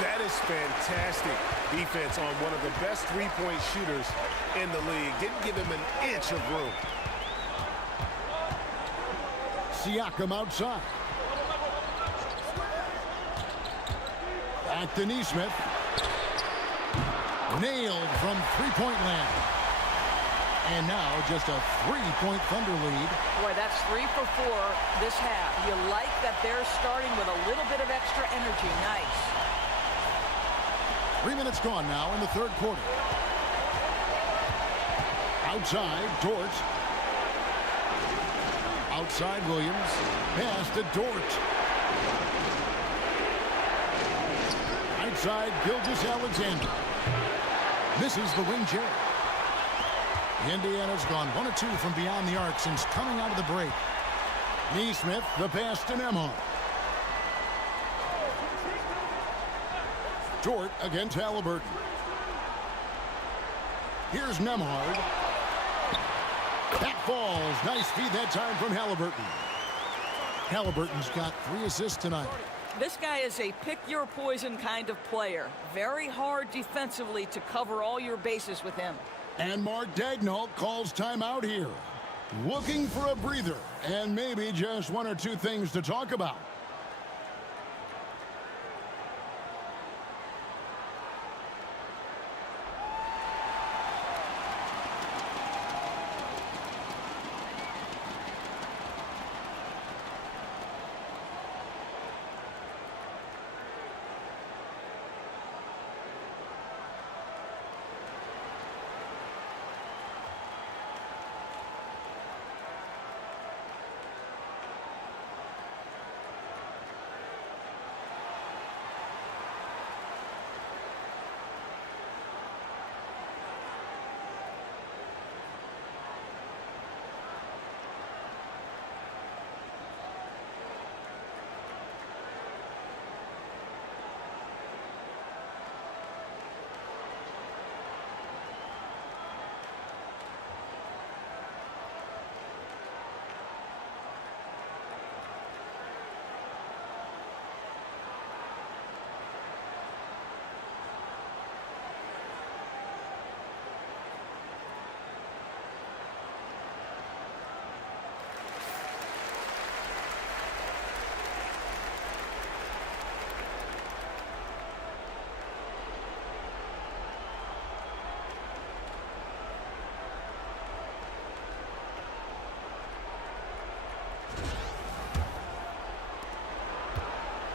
That is fantastic defense on one of the best three-point shooters in the league. Didn't give him an inch of room. Siakam outside. Back to Neesmith. Nailed from three-point land. And now just a 3-point Thunder lead. Boy, that's 3 for 4 this half. You like that they're starting with a little bit of extra energy. Nice. 3 minutes gone now in the third quarter. Outside, Dort. Outside, Williams. Pass to Dort. Outside, Gilgeous-Alexander. Misses the wing chair. Indiana's gone 1 of 2 from beyond the arc since coming out of the break. Neesmith, the pass to Nembhard. Dort against Halleburton. Here's Nembhard. That falls. Nice feed that time from Halleburton. Halleburton's got 3 assists tonight. This guy is a pick-your-poison kind of player. Very hard defensively to cover all your bases with him. And Mark Daigneault calls timeout here. Looking for a breather and maybe just 1 or 2 things to talk about.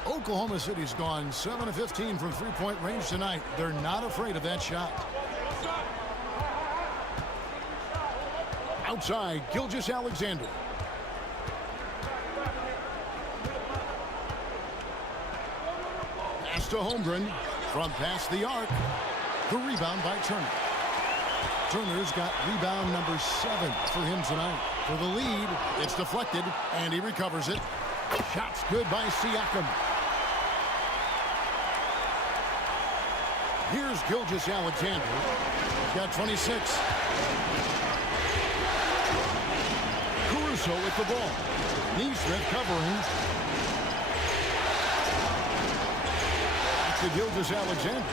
Oklahoma City's gone 7 of 15 from three-point range tonight. They're not afraid of that shot. Outside, Gilgeous-Alexander. Pass to Holmgren. From past the arc. The rebound by Turner. Turner's got rebound number 7 for him tonight. For the lead, it's deflected, and he recovers it. Shot's good by Siakam. Here's Gilgeous-Alexander. He's got 26. Caruso with the ball. Neesmith covering. Back to Gilgeous-Alexander.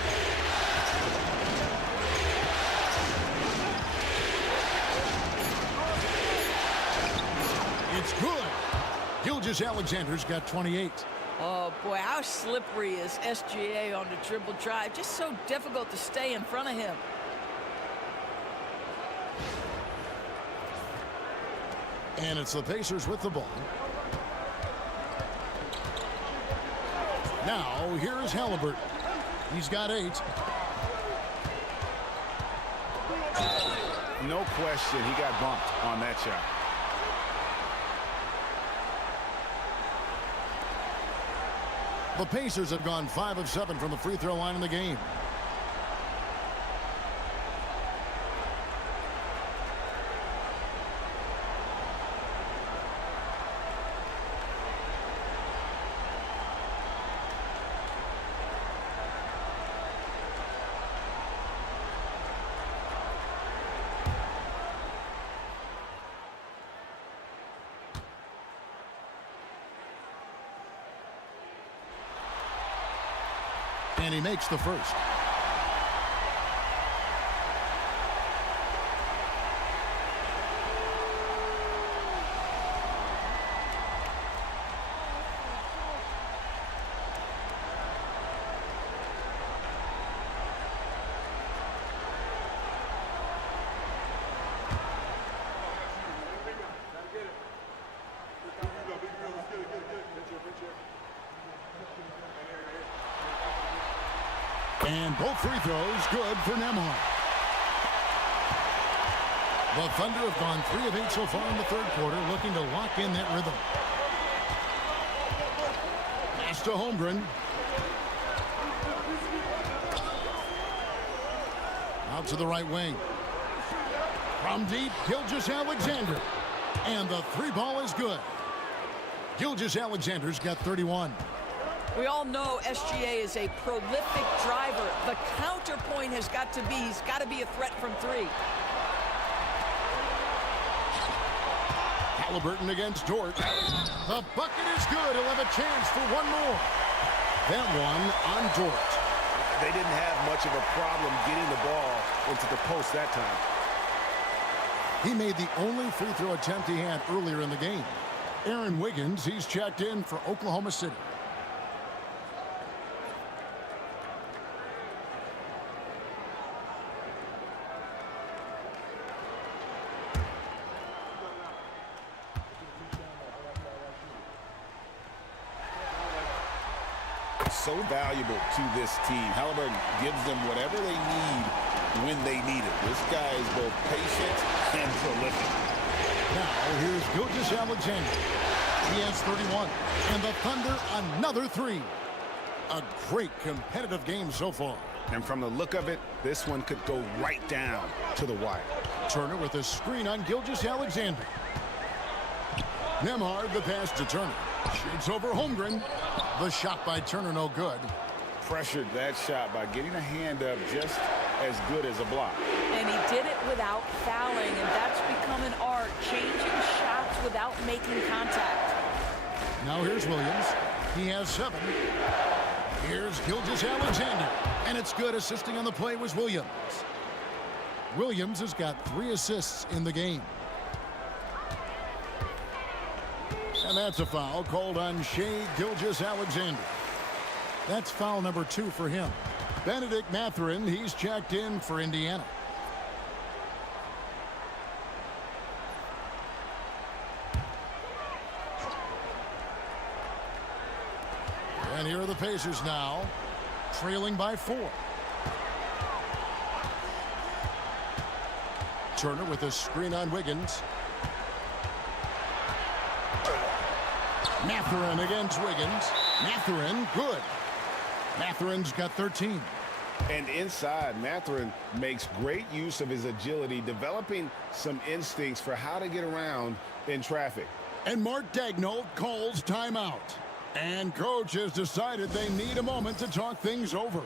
It's good. Gilgeous-Alexander's got 28. Oh, boy, how slippery is SGA on the dribble drive. Just so difficult to stay in front of him. And it's the Pacers with the ball. Now, here's Halleburton. He's got 8. No question, he got bumped on that shot. The Pacers have gone 5 of 7 from the free throw line in the game. And he makes the first. And both free throws good for Nembhard. The Thunder have gone 3 of 8 so far in the third quarter, looking to lock in that rhythm. Pass to Holmgren. Out to the right wing. From deep, Gilgeous-Alexander. And the 3-ball is good. Gilgeous-Alexander's got 31. We all know SGA is a prolific driver. The counterpoint has got to be, he's got to be a threat from 3. Halleburton against Dort. The bucket is good. He'll have a chance for one more. That one on Dort. They didn't have much of a problem getting the ball into the post that time. He made the only free throw attempt he had earlier in the game. Aaron Wiggins, he's checked in for Oklahoma City. So valuable to this team. Halleburton gives them whatever they need when they need it. This guy is both patient and prolific. Now here's Gilgeous-Alexander. He has 31. And the Thunder another 3. A great competitive game so far. And from the look of it, this one could go right down to the wire. Turner with a screen on Gilgeous-Alexander. Nembhard the pass to Turner. Shoots over Holmgren. The shot by Turner no good. Pressured that shot by getting a hand up just as good as a block. And he did it without fouling, and that's become an art, changing shots without making contact. Now here's Williams. He has 7. Here's Gilgeous-Alexander. And it's good. Assisting on the play was Williams. Williams has got 3 assists in the game. And that's a foul called on Shai Gilgeous-Alexander. That's foul number 2 for him. Benedict Mathurin, he's checked in for Indiana. And here are the Pacers now, trailing by 4. Turner with a screen on Wiggins. Mathurin against Wiggins. Mathurin, good. Matherin's got 13. And inside, Matherin makes great use of his agility, developing some instincts for how to get around in traffic. And Mark Daigneault calls timeout. And coach has decided they need a moment to talk things over.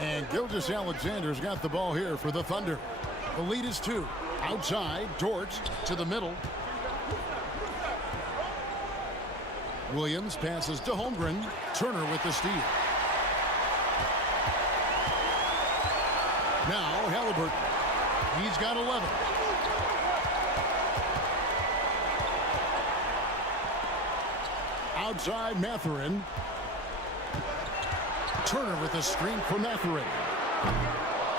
And Gilgeous-Alexander's got the ball here for the Thunder. The lead is 2. Outside, Dort to the middle. Williams passes to Holmgren. Turner with the steal. Now Halleburton. He's got 11. Outside, Matherin. Turner with a screen for Matherin.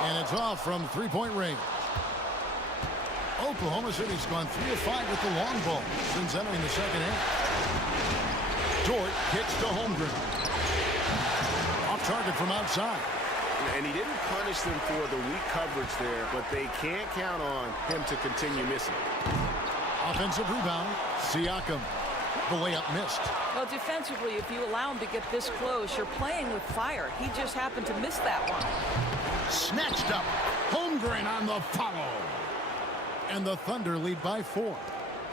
And it's off from three-point range. Oklahoma City's gone 3 of 5 with the long ball since entering the second half. Dort kicks to Holmgren. Off target from outside. And he didn't punish them for the weak coverage there, but they can't count on him to continue missing. Offensive rebound, Siakam. The layup missed. Well, defensively, if you allow him to get this close, you're playing with fire. He just happened to miss that one. Snatched up. Holmgren on the follow. And the Thunder lead by 4.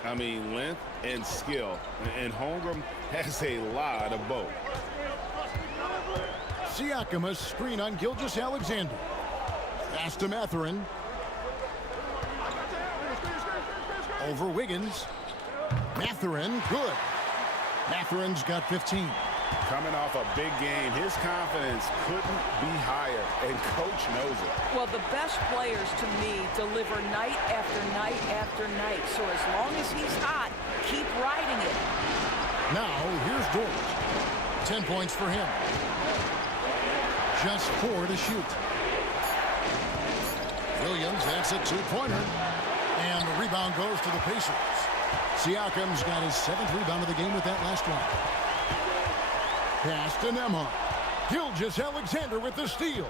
I mean, length and skill. And Holmgren has a lot of both. Siakam, a screen on Gilgeous-Alexander. Pass to Matherin. Over Wiggins. Matherin, good. Matherin's got 15. Coming off a big game, his confidence couldn't be higher, and coach knows it. Well, the best players, to me, deliver night after night after night. So as long as he's hot, keep riding it. Now, here's Dort. 10 points for him. Just 4 to shoot. Williams, that's a 2-pointer. And the rebound goes to the Pacers. Siakam's got his 7th rebound of the game with that last one. Pass to Nembhard. Gilgeous-Alexander with the steal.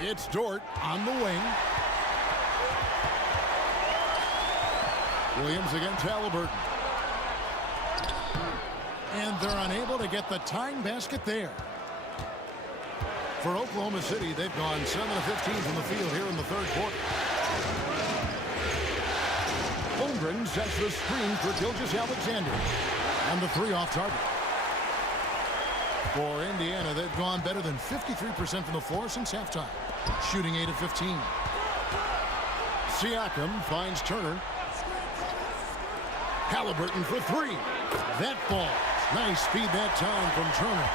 It's Dort on the wing. Williams against Halleburton. And they're unable to get the tying basket there. For Oklahoma City, they've gone 7 of 15 from the field here in the third quarter. Holmgren sets the screen for Gilgeous-Alexander. And the 3 off target. For Indiana, they've gone better than 53% from the floor since halftime. Shooting 8 of 15. Siakam finds Turner. Halleburton for 3. That ball. Nice speed that time from Turner.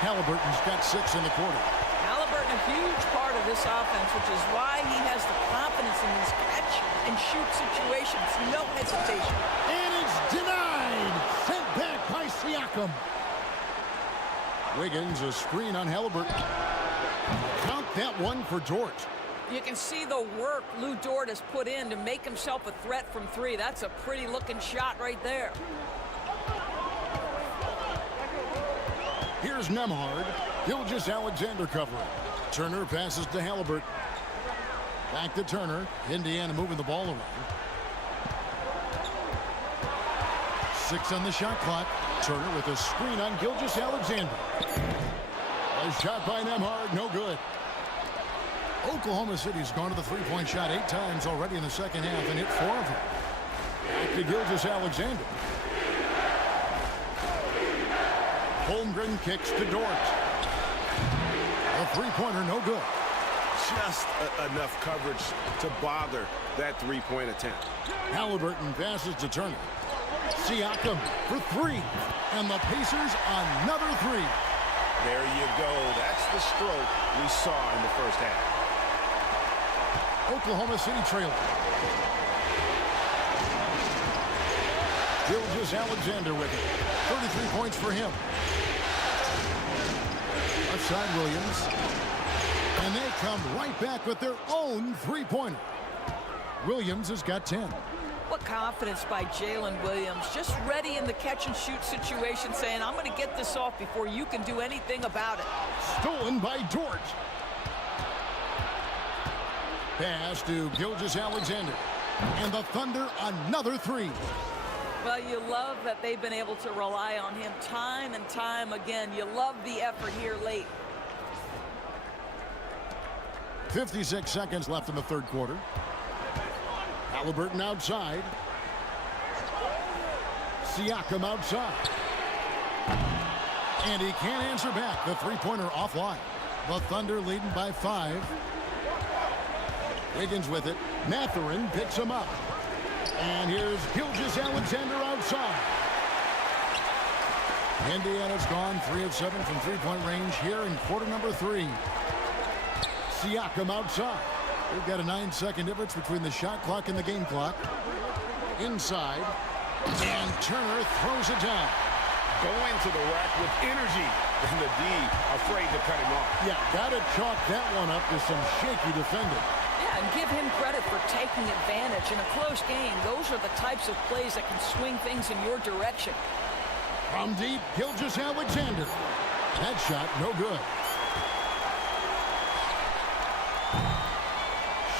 Halliburton's got 6 in the quarter. Halleburton, a huge part of this offense, which is why he has the confidence in these catch and shoot situations. No hesitation. And it's denied. Sent back by Siakam. Wiggins, a screen on Halleburton. Count that one for Dort. You can see the work Lou Dort has put in to make himself a threat from 3. That's a pretty looking shot right there. Here's Nembhard. Gilgeous-Alexander covering. Turner passes to Halleburton. Back to Turner. Indiana moving the ball around. 6 on the shot clock. Turner with a screen on Gilgeous-Alexander. A shot by Nembhard, no good. Oklahoma City's gone to the three-point shot 8 times already in the second half and hit 4 of them. Back to Gilgeous-Alexander. Holmgren kicks to Dort. A three-pointer, no good. Just enough coverage to bother that three-point attempt. Halliburton passes to Turner. Siakam for 3. And the Pacers another 3. There you go. That's the stroke we saw in the first half. Oklahoma City trailing. Gilgeous-Alexander with it. 33 points for him. Left side Williams. And they come right back with their own three-pointer. Williams has got 10. What confidence by Jalen Williams. Just ready in the catch-and-shoot situation, saying, I'm going to get this off before you can do anything about it. Stolen by Dort. Pass to Gilgeous-Alexander. And the Thunder another 3. Well, you love that they've been able to rely on him time and time again. You love the effort here late. 56 seconds left in the third quarter. Halleburton outside. Siakam outside. And he can't answer back. The three-pointer offline. The Thunder leading by 5. Wiggins with it. Mathurin picks him up. And here's Gilgeous-Alexander outside. Indiana's gone 3 of 7 from three-point range here in quarter number 3. Siakam outside. We've got a 9-second difference between the shot clock and the game clock. Inside. And Turner throws it down. Going to the rack with energy. And the D afraid to cut him off. Yeah, got to chalk that one up to some shaky defending. Yeah, and give him credit for taking advantage. In a close game, those are the types of plays that can swing things in your direction. From deep, Gilgeous-Alexander. That shot, no good.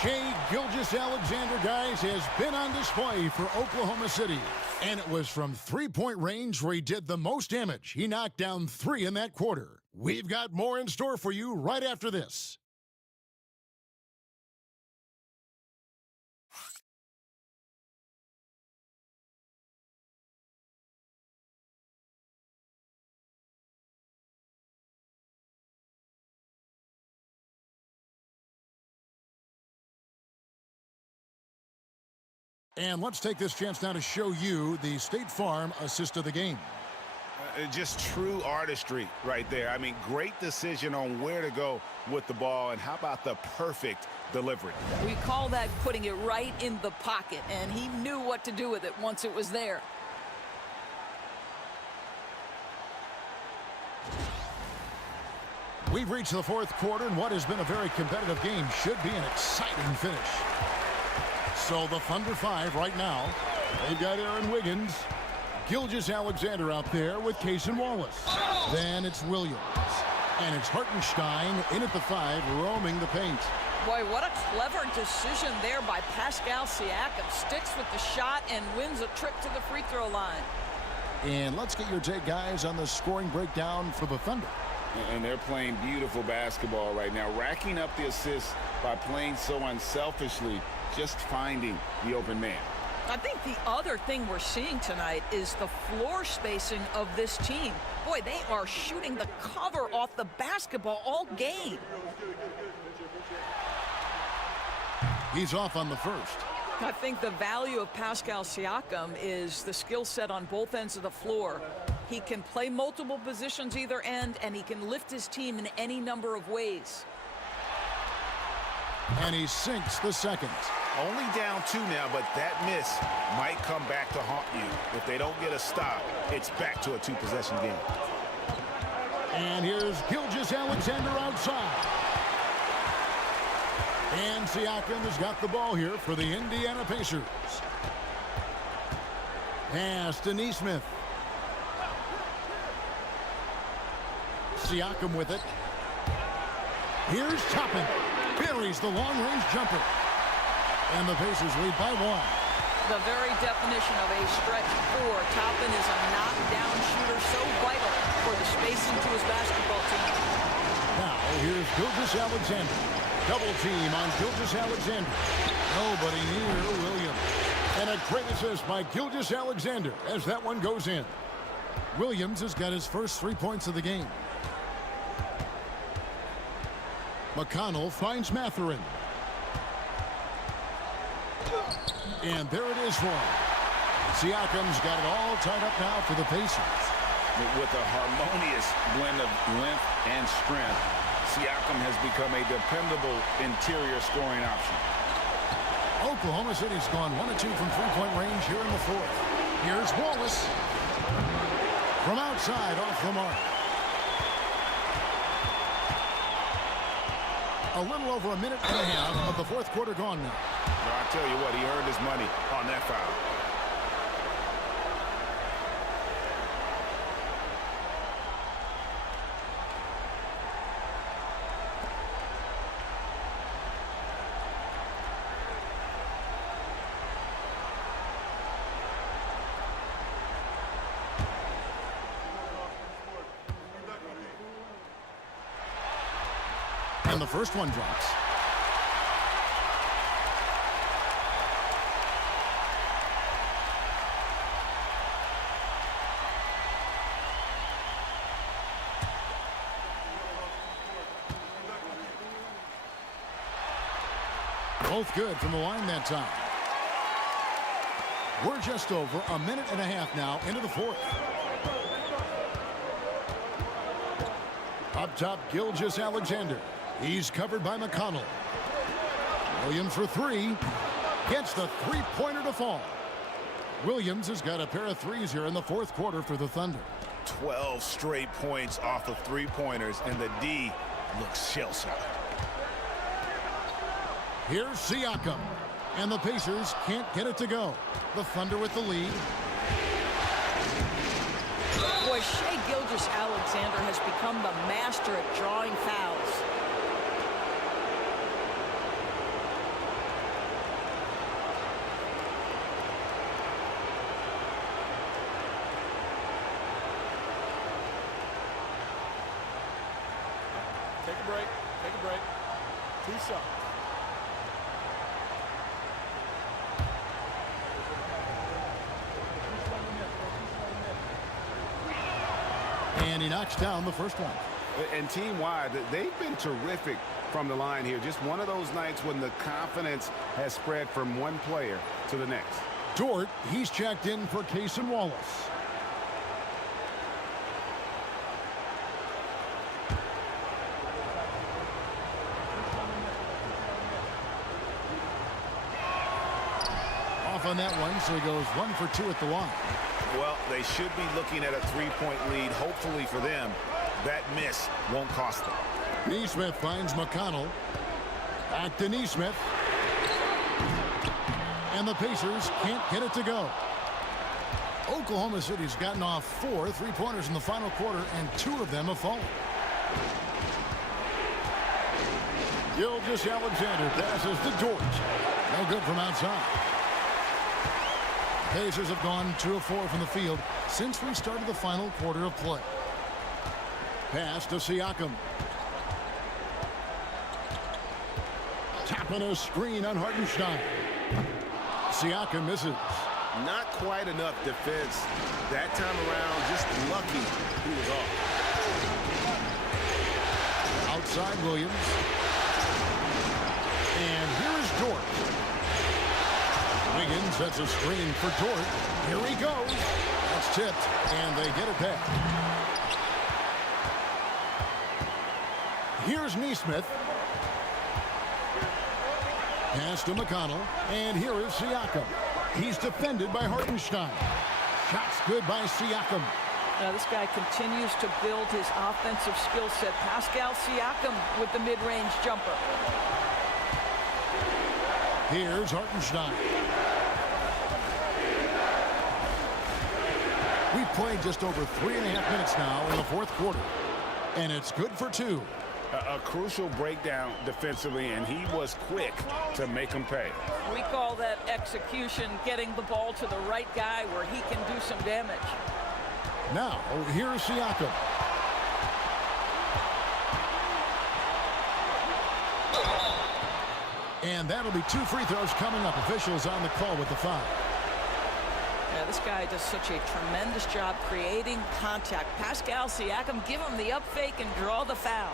Shai Gilgeous-Alexander, guys, has been on display for Oklahoma City. And it was from three-point range where he did the most damage. He knocked down 3 in that quarter. We've got more in store for you right after this. And let's take this chance now to show you the State Farm assist of the game. Just true artistry right there. I mean, great decision on where to go with the ball, and how about the perfect delivery? We call that putting it right in the pocket, and he knew what to do with it once it was there. We've reached the fourth quarter, and what has been a very competitive game should be an exciting finish. So the Thunder 5 right now. They've got Aaron Wiggins. Gilgeous-Alexander out there with Cason Wallace. Then it's Williams. And it's Hartenstein in at the 5, roaming the paint. Boy, what a clever decision there by Pascal Siakam. Sticks with the shot and wins a trip to the free throw line. And let's get your take, guys, on the scoring breakdown for the Thunder. And they're playing beautiful basketball right now, racking up the assists by playing so unselfishly, just finding the open man. I think the other thing we're seeing tonight is the floor spacing of this team. Boy, they are shooting the cover off the basketball all game. He's off on the first. I think the value of Pascal Siakam is the skill set on both ends of the floor. He can play multiple positions either end, and he can lift his team in any number of ways. And he sinks the second. Only down 2 now, but that miss might come back to haunt you. If they don't get a stop, it's back to a 2-possession game. And here's Gilgeous-Alexander outside. And Siakam has got the ball here for the Indiana Pacers. Pass to Nesmith. Siakam with it. Here's Toppin. Buries the long-range jumper. And the Pacers lead by 1. The very definition of a stretch 4. Toppin is a knockdown shooter, so vital for the spacing to his basketball team. Now, here's Gilgeous-Alexander. Double team on Gilgeous-Alexander. Nobody near Williams. And a great assist by Gilgeous-Alexander as that one goes in. Williams has got his first 3 points of the game. McConnell finds Mathurin. And there it is for him. Siakam's got it all tied up now for the Pacers. With a harmonious blend of length and strength, Siakam has become a dependable interior scoring option. Oklahoma City's gone 1 of 2 from three-point range here in the fourth. Here's Wallace. From outside, off the mark. A little over a minute and a half of the fourth quarter gone now. Well, I tell you what, he earned his money on that foul. And the first one drops. Both good from the line that time. We're just over a minute and a half now into the fourth. Up top, Gilgeous-Alexander. He's covered by McConnell. Williams for 3. Gets the three-pointer to fall. Williams has got a pair of threes here in the fourth quarter for the Thunder. 12 straight points off of three-pointers, and the D looks shell-shocked. Here's Siakam. And the Pacers can't get it to go. The Thunder with the lead. Boy, Shai Gilgeous-Alexander has become the master at drawing fouls. Take a break. Take a break. 2 shots. And he knocks down the first one. And team-wide, they've been terrific from the line here. Just one of those nights when the confidence has spread from one player to the next. Dort, he's checked in for Cason Wallace. Off on that one, so he goes 1 for 2 at the line. Well, they should be looking at a three-point lead. Hopefully for them, that miss won't cost them. Nesmith finds McConnell. Back to Nesmith. And the Pacers can't get it to go. Oklahoma City's gotten off 4 three-pointers in the final quarter, and 2 of them have fallen. Gilgeous-Alexander passes to Dort. No good from outside. Pacers have gone 2 of 4 from the field since we started the final quarter of play. Pass to Siakam. Tapping a screen on Hartenstein. Siakam misses. Not quite enough defense that time around. Just lucky he was off. Outside Williams. And here is Dort. Wiggins sets a screen for Dort. Here he goes. That's tipped, and they get it back. Here's Nesmith. Pass to McConnell, and here is Siakam. He's defended by Hartenstein. Shots good by Siakam. Now this guy continues to build his offensive skill set. Pascal Siakam with the mid-range jumper. Here's Hartenstein. We've played just over 3.5 minutes now in the fourth quarter. And it's good for 2. A crucial breakdown defensively, and he was quick to make him pay. We call that execution, getting the ball to the right guy where he can do some damage. Now, here's Siakam. And that'll be 2 free throws coming up. Officials on the call with the foul. Yeah, this guy does such a tremendous job creating contact. Pascal Siakam, give him the up fake and draw the foul.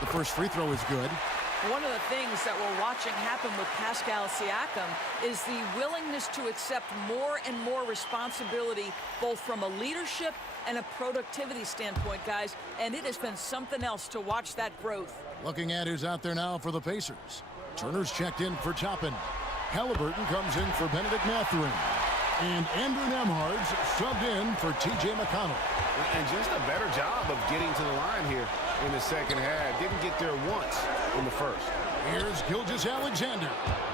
The first free throw is good. One of the things that we're watching happen with Pascal Siakam is the willingness to accept more and more responsibility, both from a leadership and a productivity standpoint, guys. And it has been something else to watch that growth. Looking at who's out there now for the Pacers. Turner's checked in for Toppin. Halleburton comes in for Benedict Mathurin. And Andrew Nembhard's subbed in for T.J. McConnell. And just a better job of getting to the line here in the second half. Didn't get there once in the first. Here's Gilgeous-Alexander.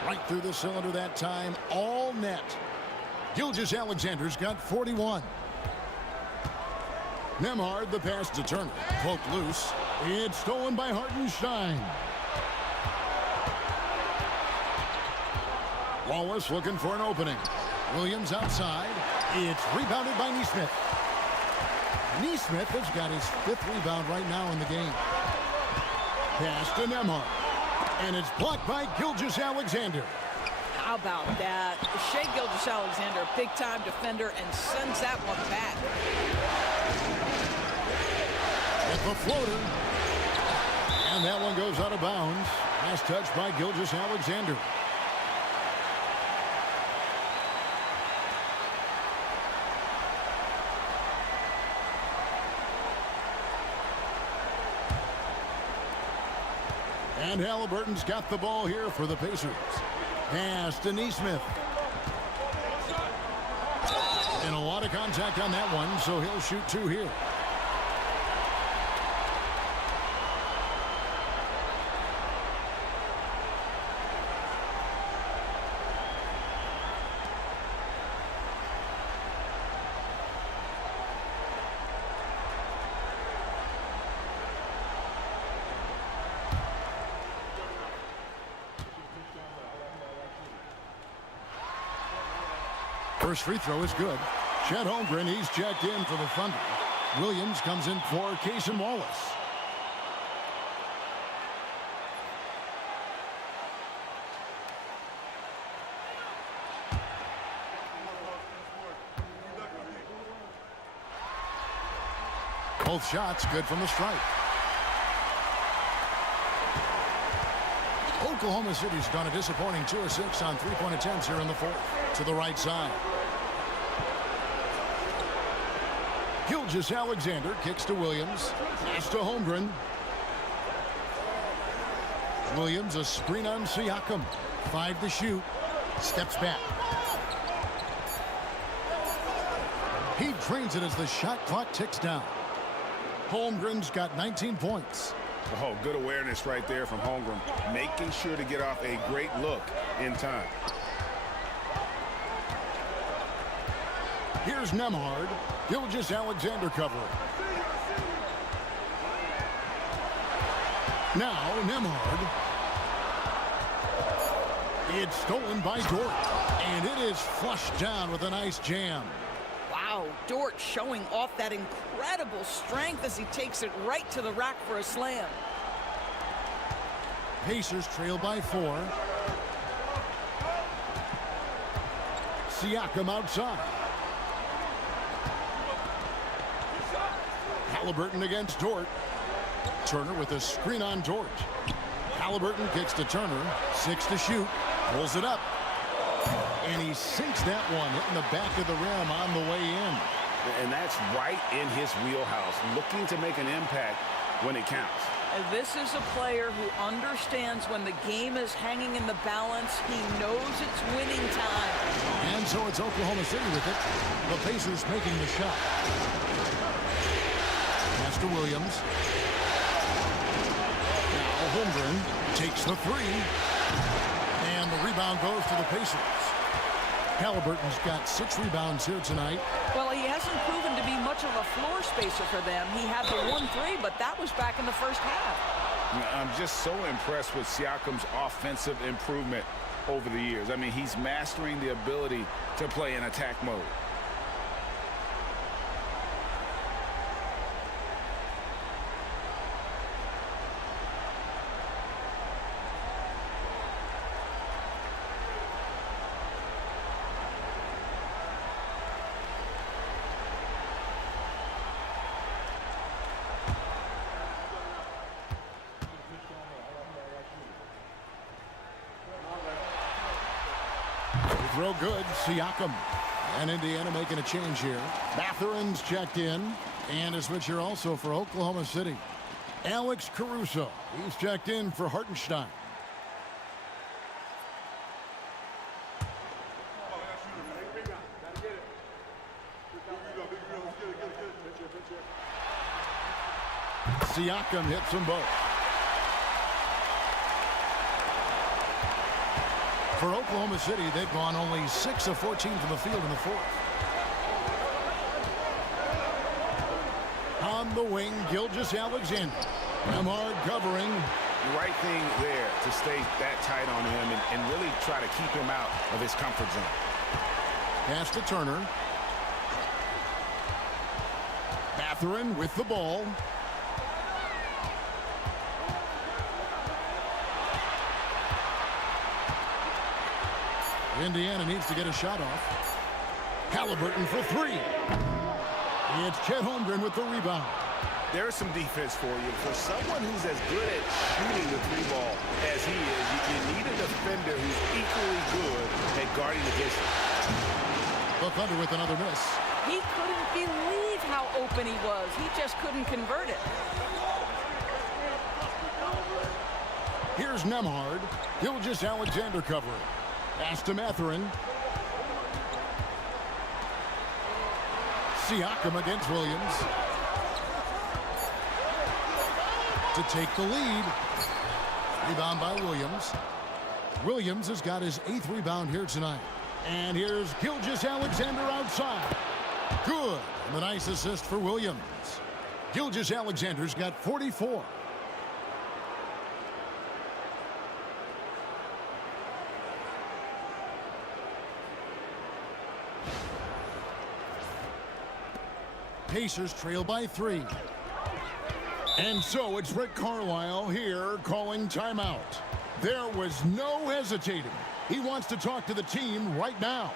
Right through the cylinder that time, all net. Gilgeous-Alexander's got 41. Nembhard, the pass to Turner. Poked loose. It's stolen by Hartenstein. Wallace looking for an opening. Williams outside. It's rebounded by Nesmith. Nesmith has got his 5th rebound right now in the game. Pass to Nembhard. And it's blocked by Gilgeous-Alexander. How about that? Shai Gilgeous-Alexander, a big-time defender, and sends that one back. With the floater. And that one goes out of bounds. Last touch by Gilgeous-Alexander. And Halleburton's got the ball here for the Pacers. Pass to Nesmith. And a lot of contact on that one, so he'll shoot 2 here. First free throw is good. Chet Holmgren, he's checked in for the Thunder. Williams comes in for Cason Wallace. Both shots good from the stripe. Oklahoma City's done a disappointing 2 of 6 on three-point attempts here in the 4th. To the right side. Gilgeous-Alexander kicks to Williams. Pass to Holmgren. Williams, a screen on Siakam. 5 to shoot. Steps back. He drains it as the shot clock ticks down. Holmgren's got 19 points. Oh, good awareness right there from Holmgren. Making sure to get off a great look in time. Here's Nembhard. Gilgeous-Alexander covering. Now Nembhard. It's stolen by Dort. And it is flushed down with a nice jam. Wow, Dort showing off that incredible strength as he takes it right to the rack for a slam. Pacers trail by 4. Siakam outside. Halleburton against Dort. Turner with a screen on Dort. Halleburton kicks to Turner. 6 to shoot. Pulls it up. And he sinks that one, hitting the back of the rim on the way in. And that's right in his wheelhouse, looking to make an impact when it counts. This is a player who understands when the game is hanging in the balance. He knows it's winning time. And so it's Oklahoma City with it. The Pacers making the shot. Pass to Williams. Now Holmgren takes the three. And the rebound goes to the Pacers. Halleburton's got 6 rebounds here tonight. Well, he hasn't proven to be much of a floor spacer for them. He had the 1-3, but that was back in the first half. I'm just so impressed with Siakam's offensive improvement over the years. I mean, he's mastering the ability to play in attack mode. Throw good, Siakam. And Indiana making a change here. Mathurin's checked in. And a switcher also for Oklahoma City. Alex Caruso. He's checked in for Hartenstein. Siakam hits them both. For Oklahoma City, they've gone only 6 of 14 from the field in the fourth. On the wing, Gilgeous-Alexander. Nemhard covering. The right thing there to stay that tight on him and really try to keep him out of his comfort zone. Pass to Turner. Mathurin with the ball. Indiana needs to get a shot off. Halliburton for 3. It's Chet Holmgren with the rebound. There's some defense for you. For someone who's as good at shooting the 3-ball as he is, you need a defender who's equally good at guarding the distance. The Thunder with another miss. He couldn't believe how open he was. He just couldn't convert it. Here's Nemhard. Gilgeous-Alexander covering. Pass to Mathurin. Siakam against Williams. To take the lead. Rebound by Williams. Williams has got his 8th rebound here tonight. And here's Gilgeous-Alexander outside. Good. And a nice assist for Williams. Gilgeous-Alexander's got 44. Pacers trail by 3. And so it's Rick Carlisle here calling timeout. There was no hesitating. He wants to talk to the team right now.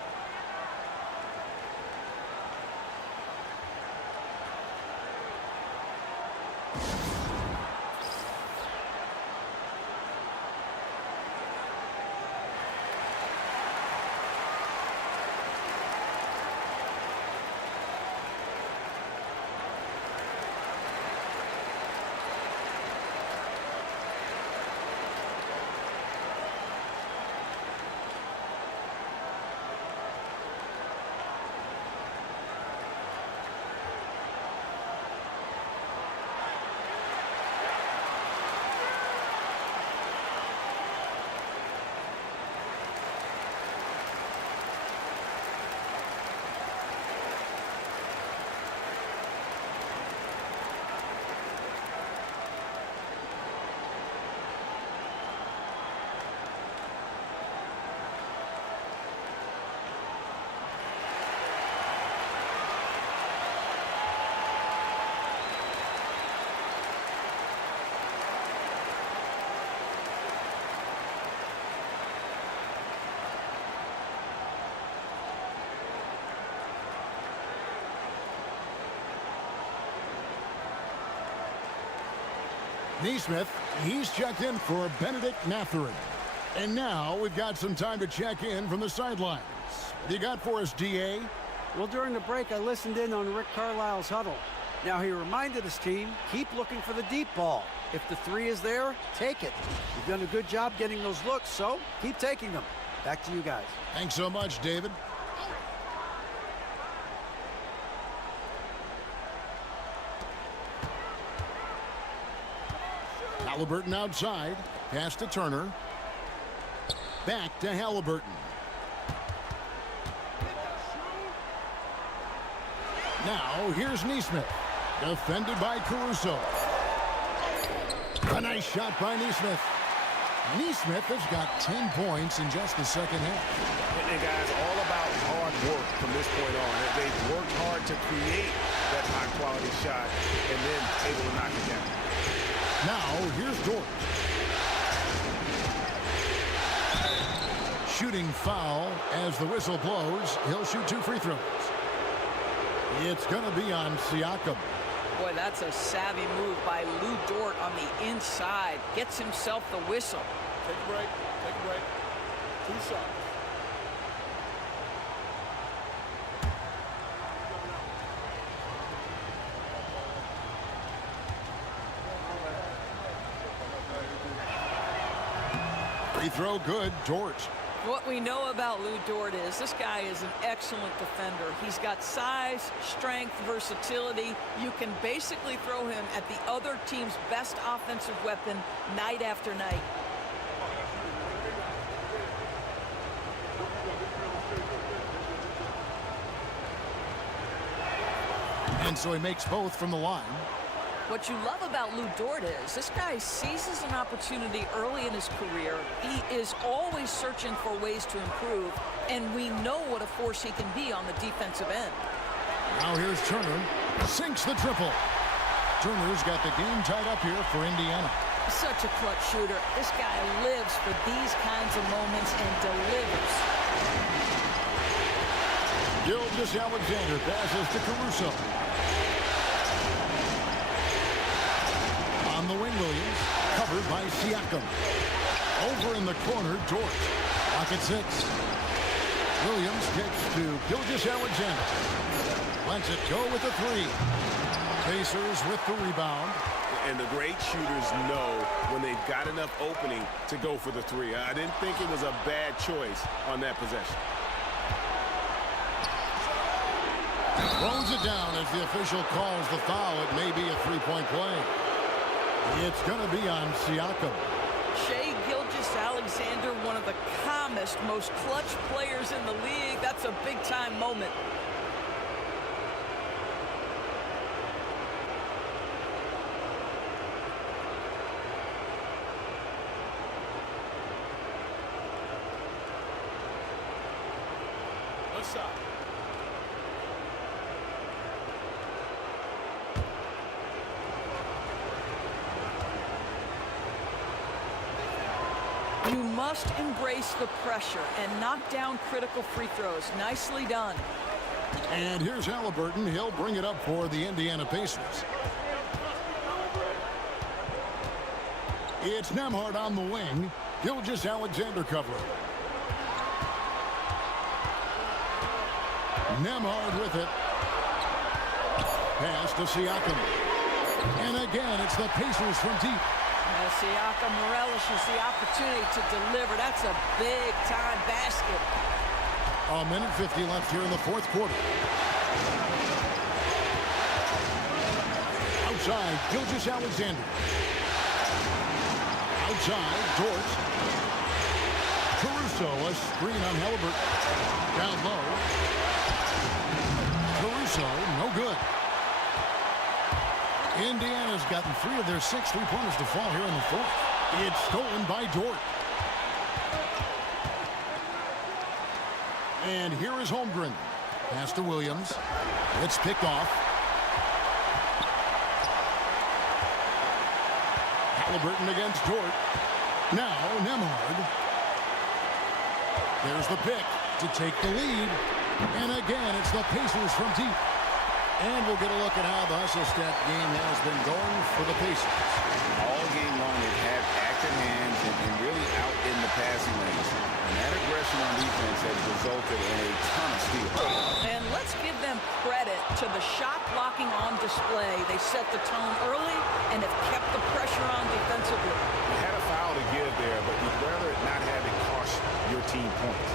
Neesmith, he's checked in for Benedict Mathurin. And now we've got some time to check in from the sidelines. What do you got for us, D.A.? Well, during the break, I listened in on Rick Carlisle's huddle. Now, he reminded his team, keep looking for the deep ball. If the three is there, take it. You've done a good job getting those looks, so keep taking them. Back to you guys. Thanks so much, David. Halleburton outside. Pass to Turner. Back to Halleburton. Now, here's Neesmith. Defended by Caruso. A nice shot by Neesmith. Neesmith has got 10 points in just the second half. And guys, all about hard work from this point on. They've worked hard to create that high-quality shot and then able to knock it down. Now, here's Dort. Shooting foul as the whistle blows. He'll shoot 2 free throws. It's going to be on Siakam. Boy, that's a savvy move by Lou Dort on the inside. Gets himself the whistle. Take a break. Take a break. 2 shots. Free throw good. Dort. What we know about Lou Dort is this guy is an excellent defender. He's got size, strength, versatility. You can basically throw him at the other team's best offensive weapon night after night. And so he makes both from the line. What you love about Lou Dort is this guy seizes an opportunity early in his career. He is always searching for ways to improve, and we know what a force he can be on the defensive end. Now here's Turner. Sinks the triple. Turner's got the game tied up here for Indiana. Such a clutch shooter. This guy lives for these kinds of moments and delivers. Gilgeous-Alexander passes to Caruso. On the wing, Williams, covered by Siakam. Over in the corner, Dort. Pocket 6. Williams kicks to Gilgeous-Alexander. Lets it go with the 3. Pacers with the rebound. And the great shooters know when they've got enough opening to go for the 3. I didn't think it was a bad choice on that possession. Throws it down as the official calls the foul. It may be a 3-point play. It's going to be on Siakam. Shai Gilgeous-Alexander, one of the calmest, most clutch players in the league. That's a big-time moment. Let's stop. You must embrace the pressure and knock down critical free throws. Nicely done. And here's Halleburton. He'll bring it up for the Indiana Pacers. It's Nembhard on the wing. Gilgeous-Alexander covering. Nembhard with it. Pass to Siakam. And again, it's the Pacers from deep. Siakam relishes the opportunity to deliver. That's a big-time basket. A minute 50 left here in the fourth quarter. Outside, Gilgeous-Alexander. Outside, Dort. Caruso, a screen on Halleburton. Down low. Caruso, no good. Indiana's gotten 3 of their 6 3-pointers to fall here in the fourth. It's stolen by Dort. And here is Holmgren. Pass to Williams. It's picked off. Halleburton against Dort. Now Nembhard. There's the pick to take the lead. And again, it's the Pacers from deep. And we'll get a look at how the hustle stat game has been going for the Pacers. All game long, they've had active hands and really out in the passing lanes. And that aggression on defense has resulted in a ton of steals. And let's give them credit to the shot block playmaking on display. They set the tone early and have kept the pressure on defensively. You had a foul to give there, but you'd rather it not have it cost your team points.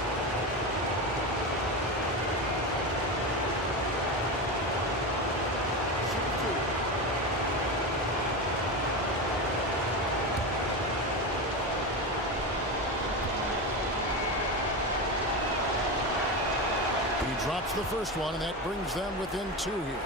He drops the first one, and that brings them within 2 here.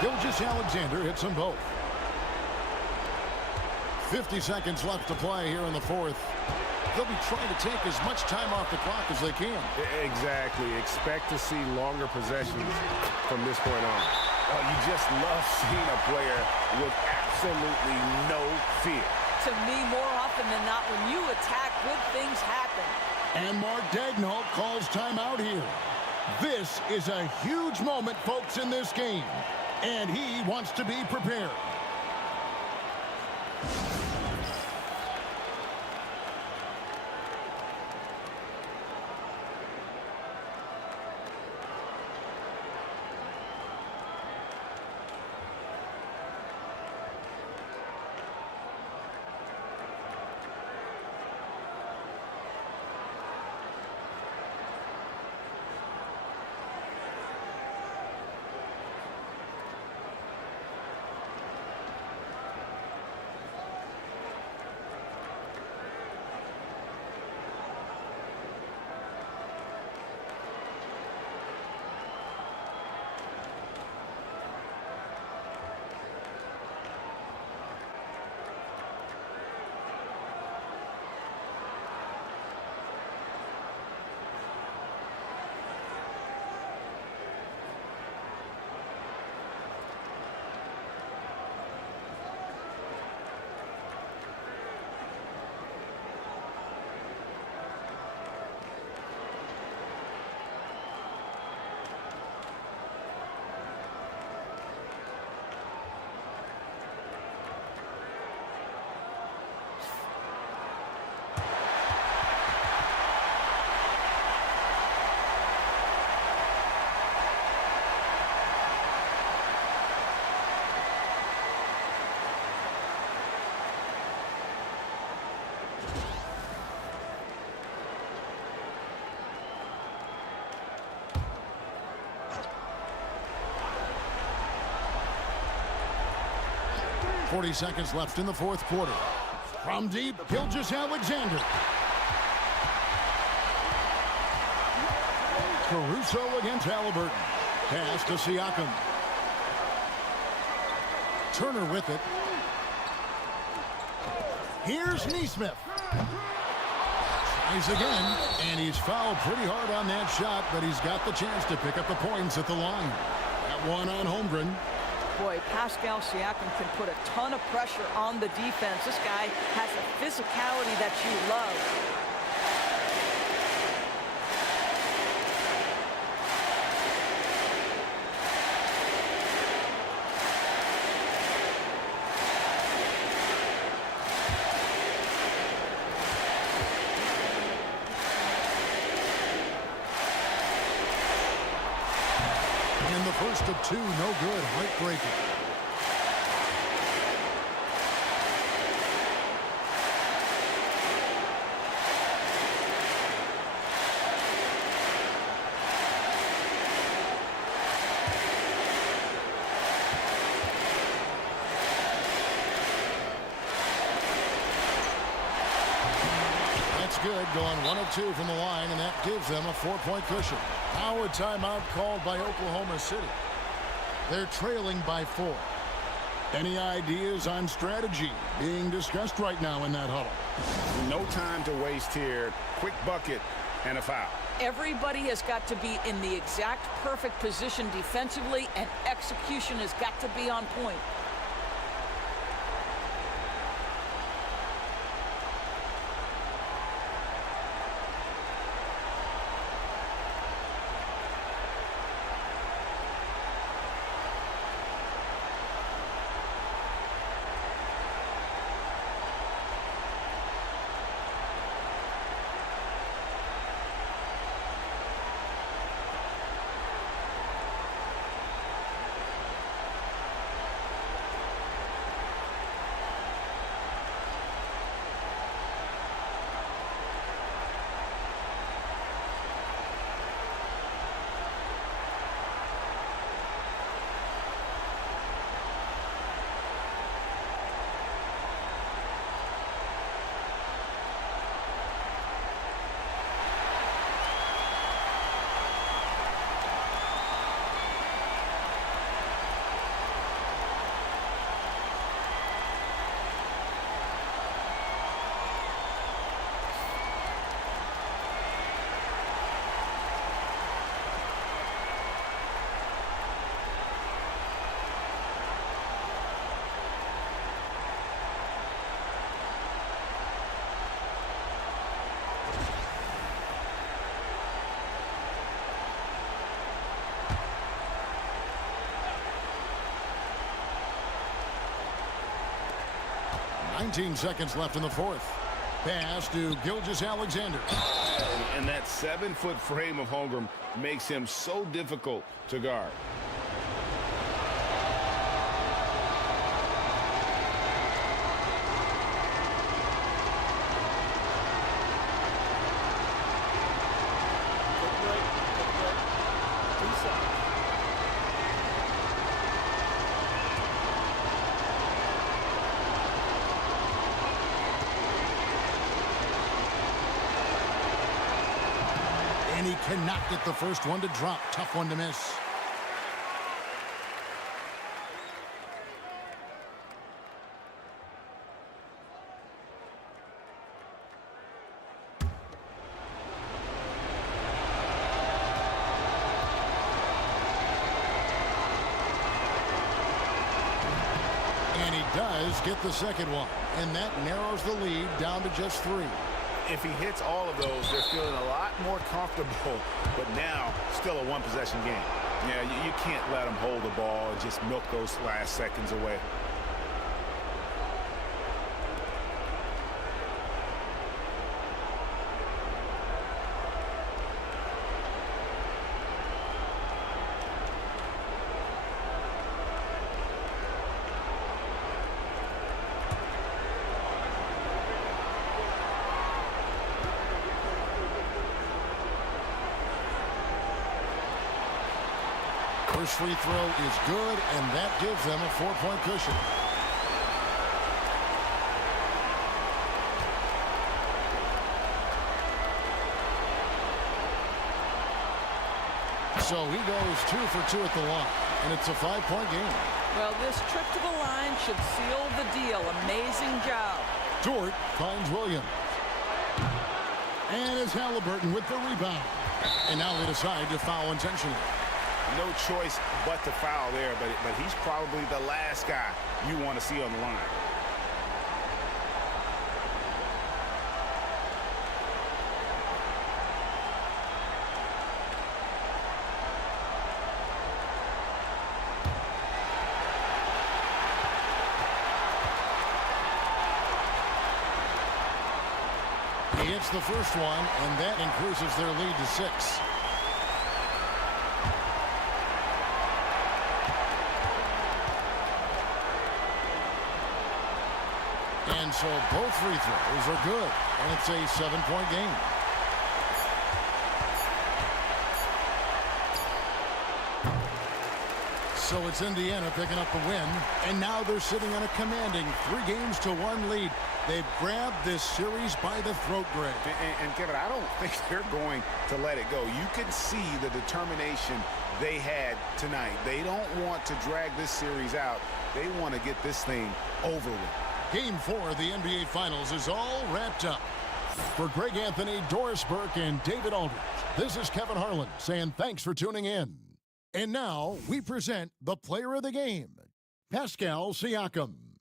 Gilgeous-Alexander hits them both. 50 seconds left to play here in the fourth. They'll be trying to take as much time off the clock as they can. Exactly. Expect to see longer possessions from this point on. You just love seeing a player with absolutely no fear. To me, more often than not, when you attack, good things happen. And Mark Daigneault calls timeout here. This is a huge moment, folks, in this game. And he wants to be prepared. .40 seconds left in the fourth quarter. From deep, Gilgeous-Alexander. Caruso against Halleburton. Pass to Siakam. Turner with it. Here's Nesmith. Tries again, and he's fouled pretty hard on that shot, but he's got the chance to pick up the points at the line. That one on Holmgren. Boy, Pascal Siakam can put a ton of pressure on the defense. This guy has a physicality that you love. First of two, no good, heartbreaking. That's good, going 1 of 2 from the line, and that gives them a 4-point cushion. Now a timeout called by Oklahoma City. They're trailing by 4. Any ideas on strategy being discussed right now in that huddle? No time to waste here. Quick bucket and a foul. Everybody has got to be in the exact perfect position defensively, and execution has got to be on point. 19 seconds left in the fourth. Pass to Gilgeous-Alexander. And that 7-foot frame of Holmgren makes him so difficult to guard. And he cannot get the first one to drop. Tough one to miss. And he does get the second one. And that narrows the lead down to just 3. If he hits all of those, they're feeling a lot more comfortable, but now still a one-possession game. Yeah, you can't let him hold the ball and just milk those last seconds away. First free throw is good, and that gives them a 4-point cushion. So he goes 2 for 2 at the line, and it's a 5-point game. Well, this trip to the line should seal the deal. Amazing job. Dort finds Williams. And it's Halleburton with the rebound. And now they decide to foul intentionally. No choice but to foul there, but he's probably the last guy you want to see on the line. He hits the first one, and that increases their lead to 6. And so both free throws are good, and it's a 7-point game. So it's Indiana picking up the win, and now they're sitting on a commanding 3-1 lead. They've grabbed this series by the throat, Greg. And Kevin, I don't think they're going to let it go. You can see the determination they had tonight. They don't want to drag this series out. They want to get this thing over with. Game 4 of the NBA Finals is all wrapped up. For Greg Anthony, Doris Burke, and David Aldridge, this is Kevin Harlan saying thanks for tuning in. And now we present the player of the game, Pascal Siakam.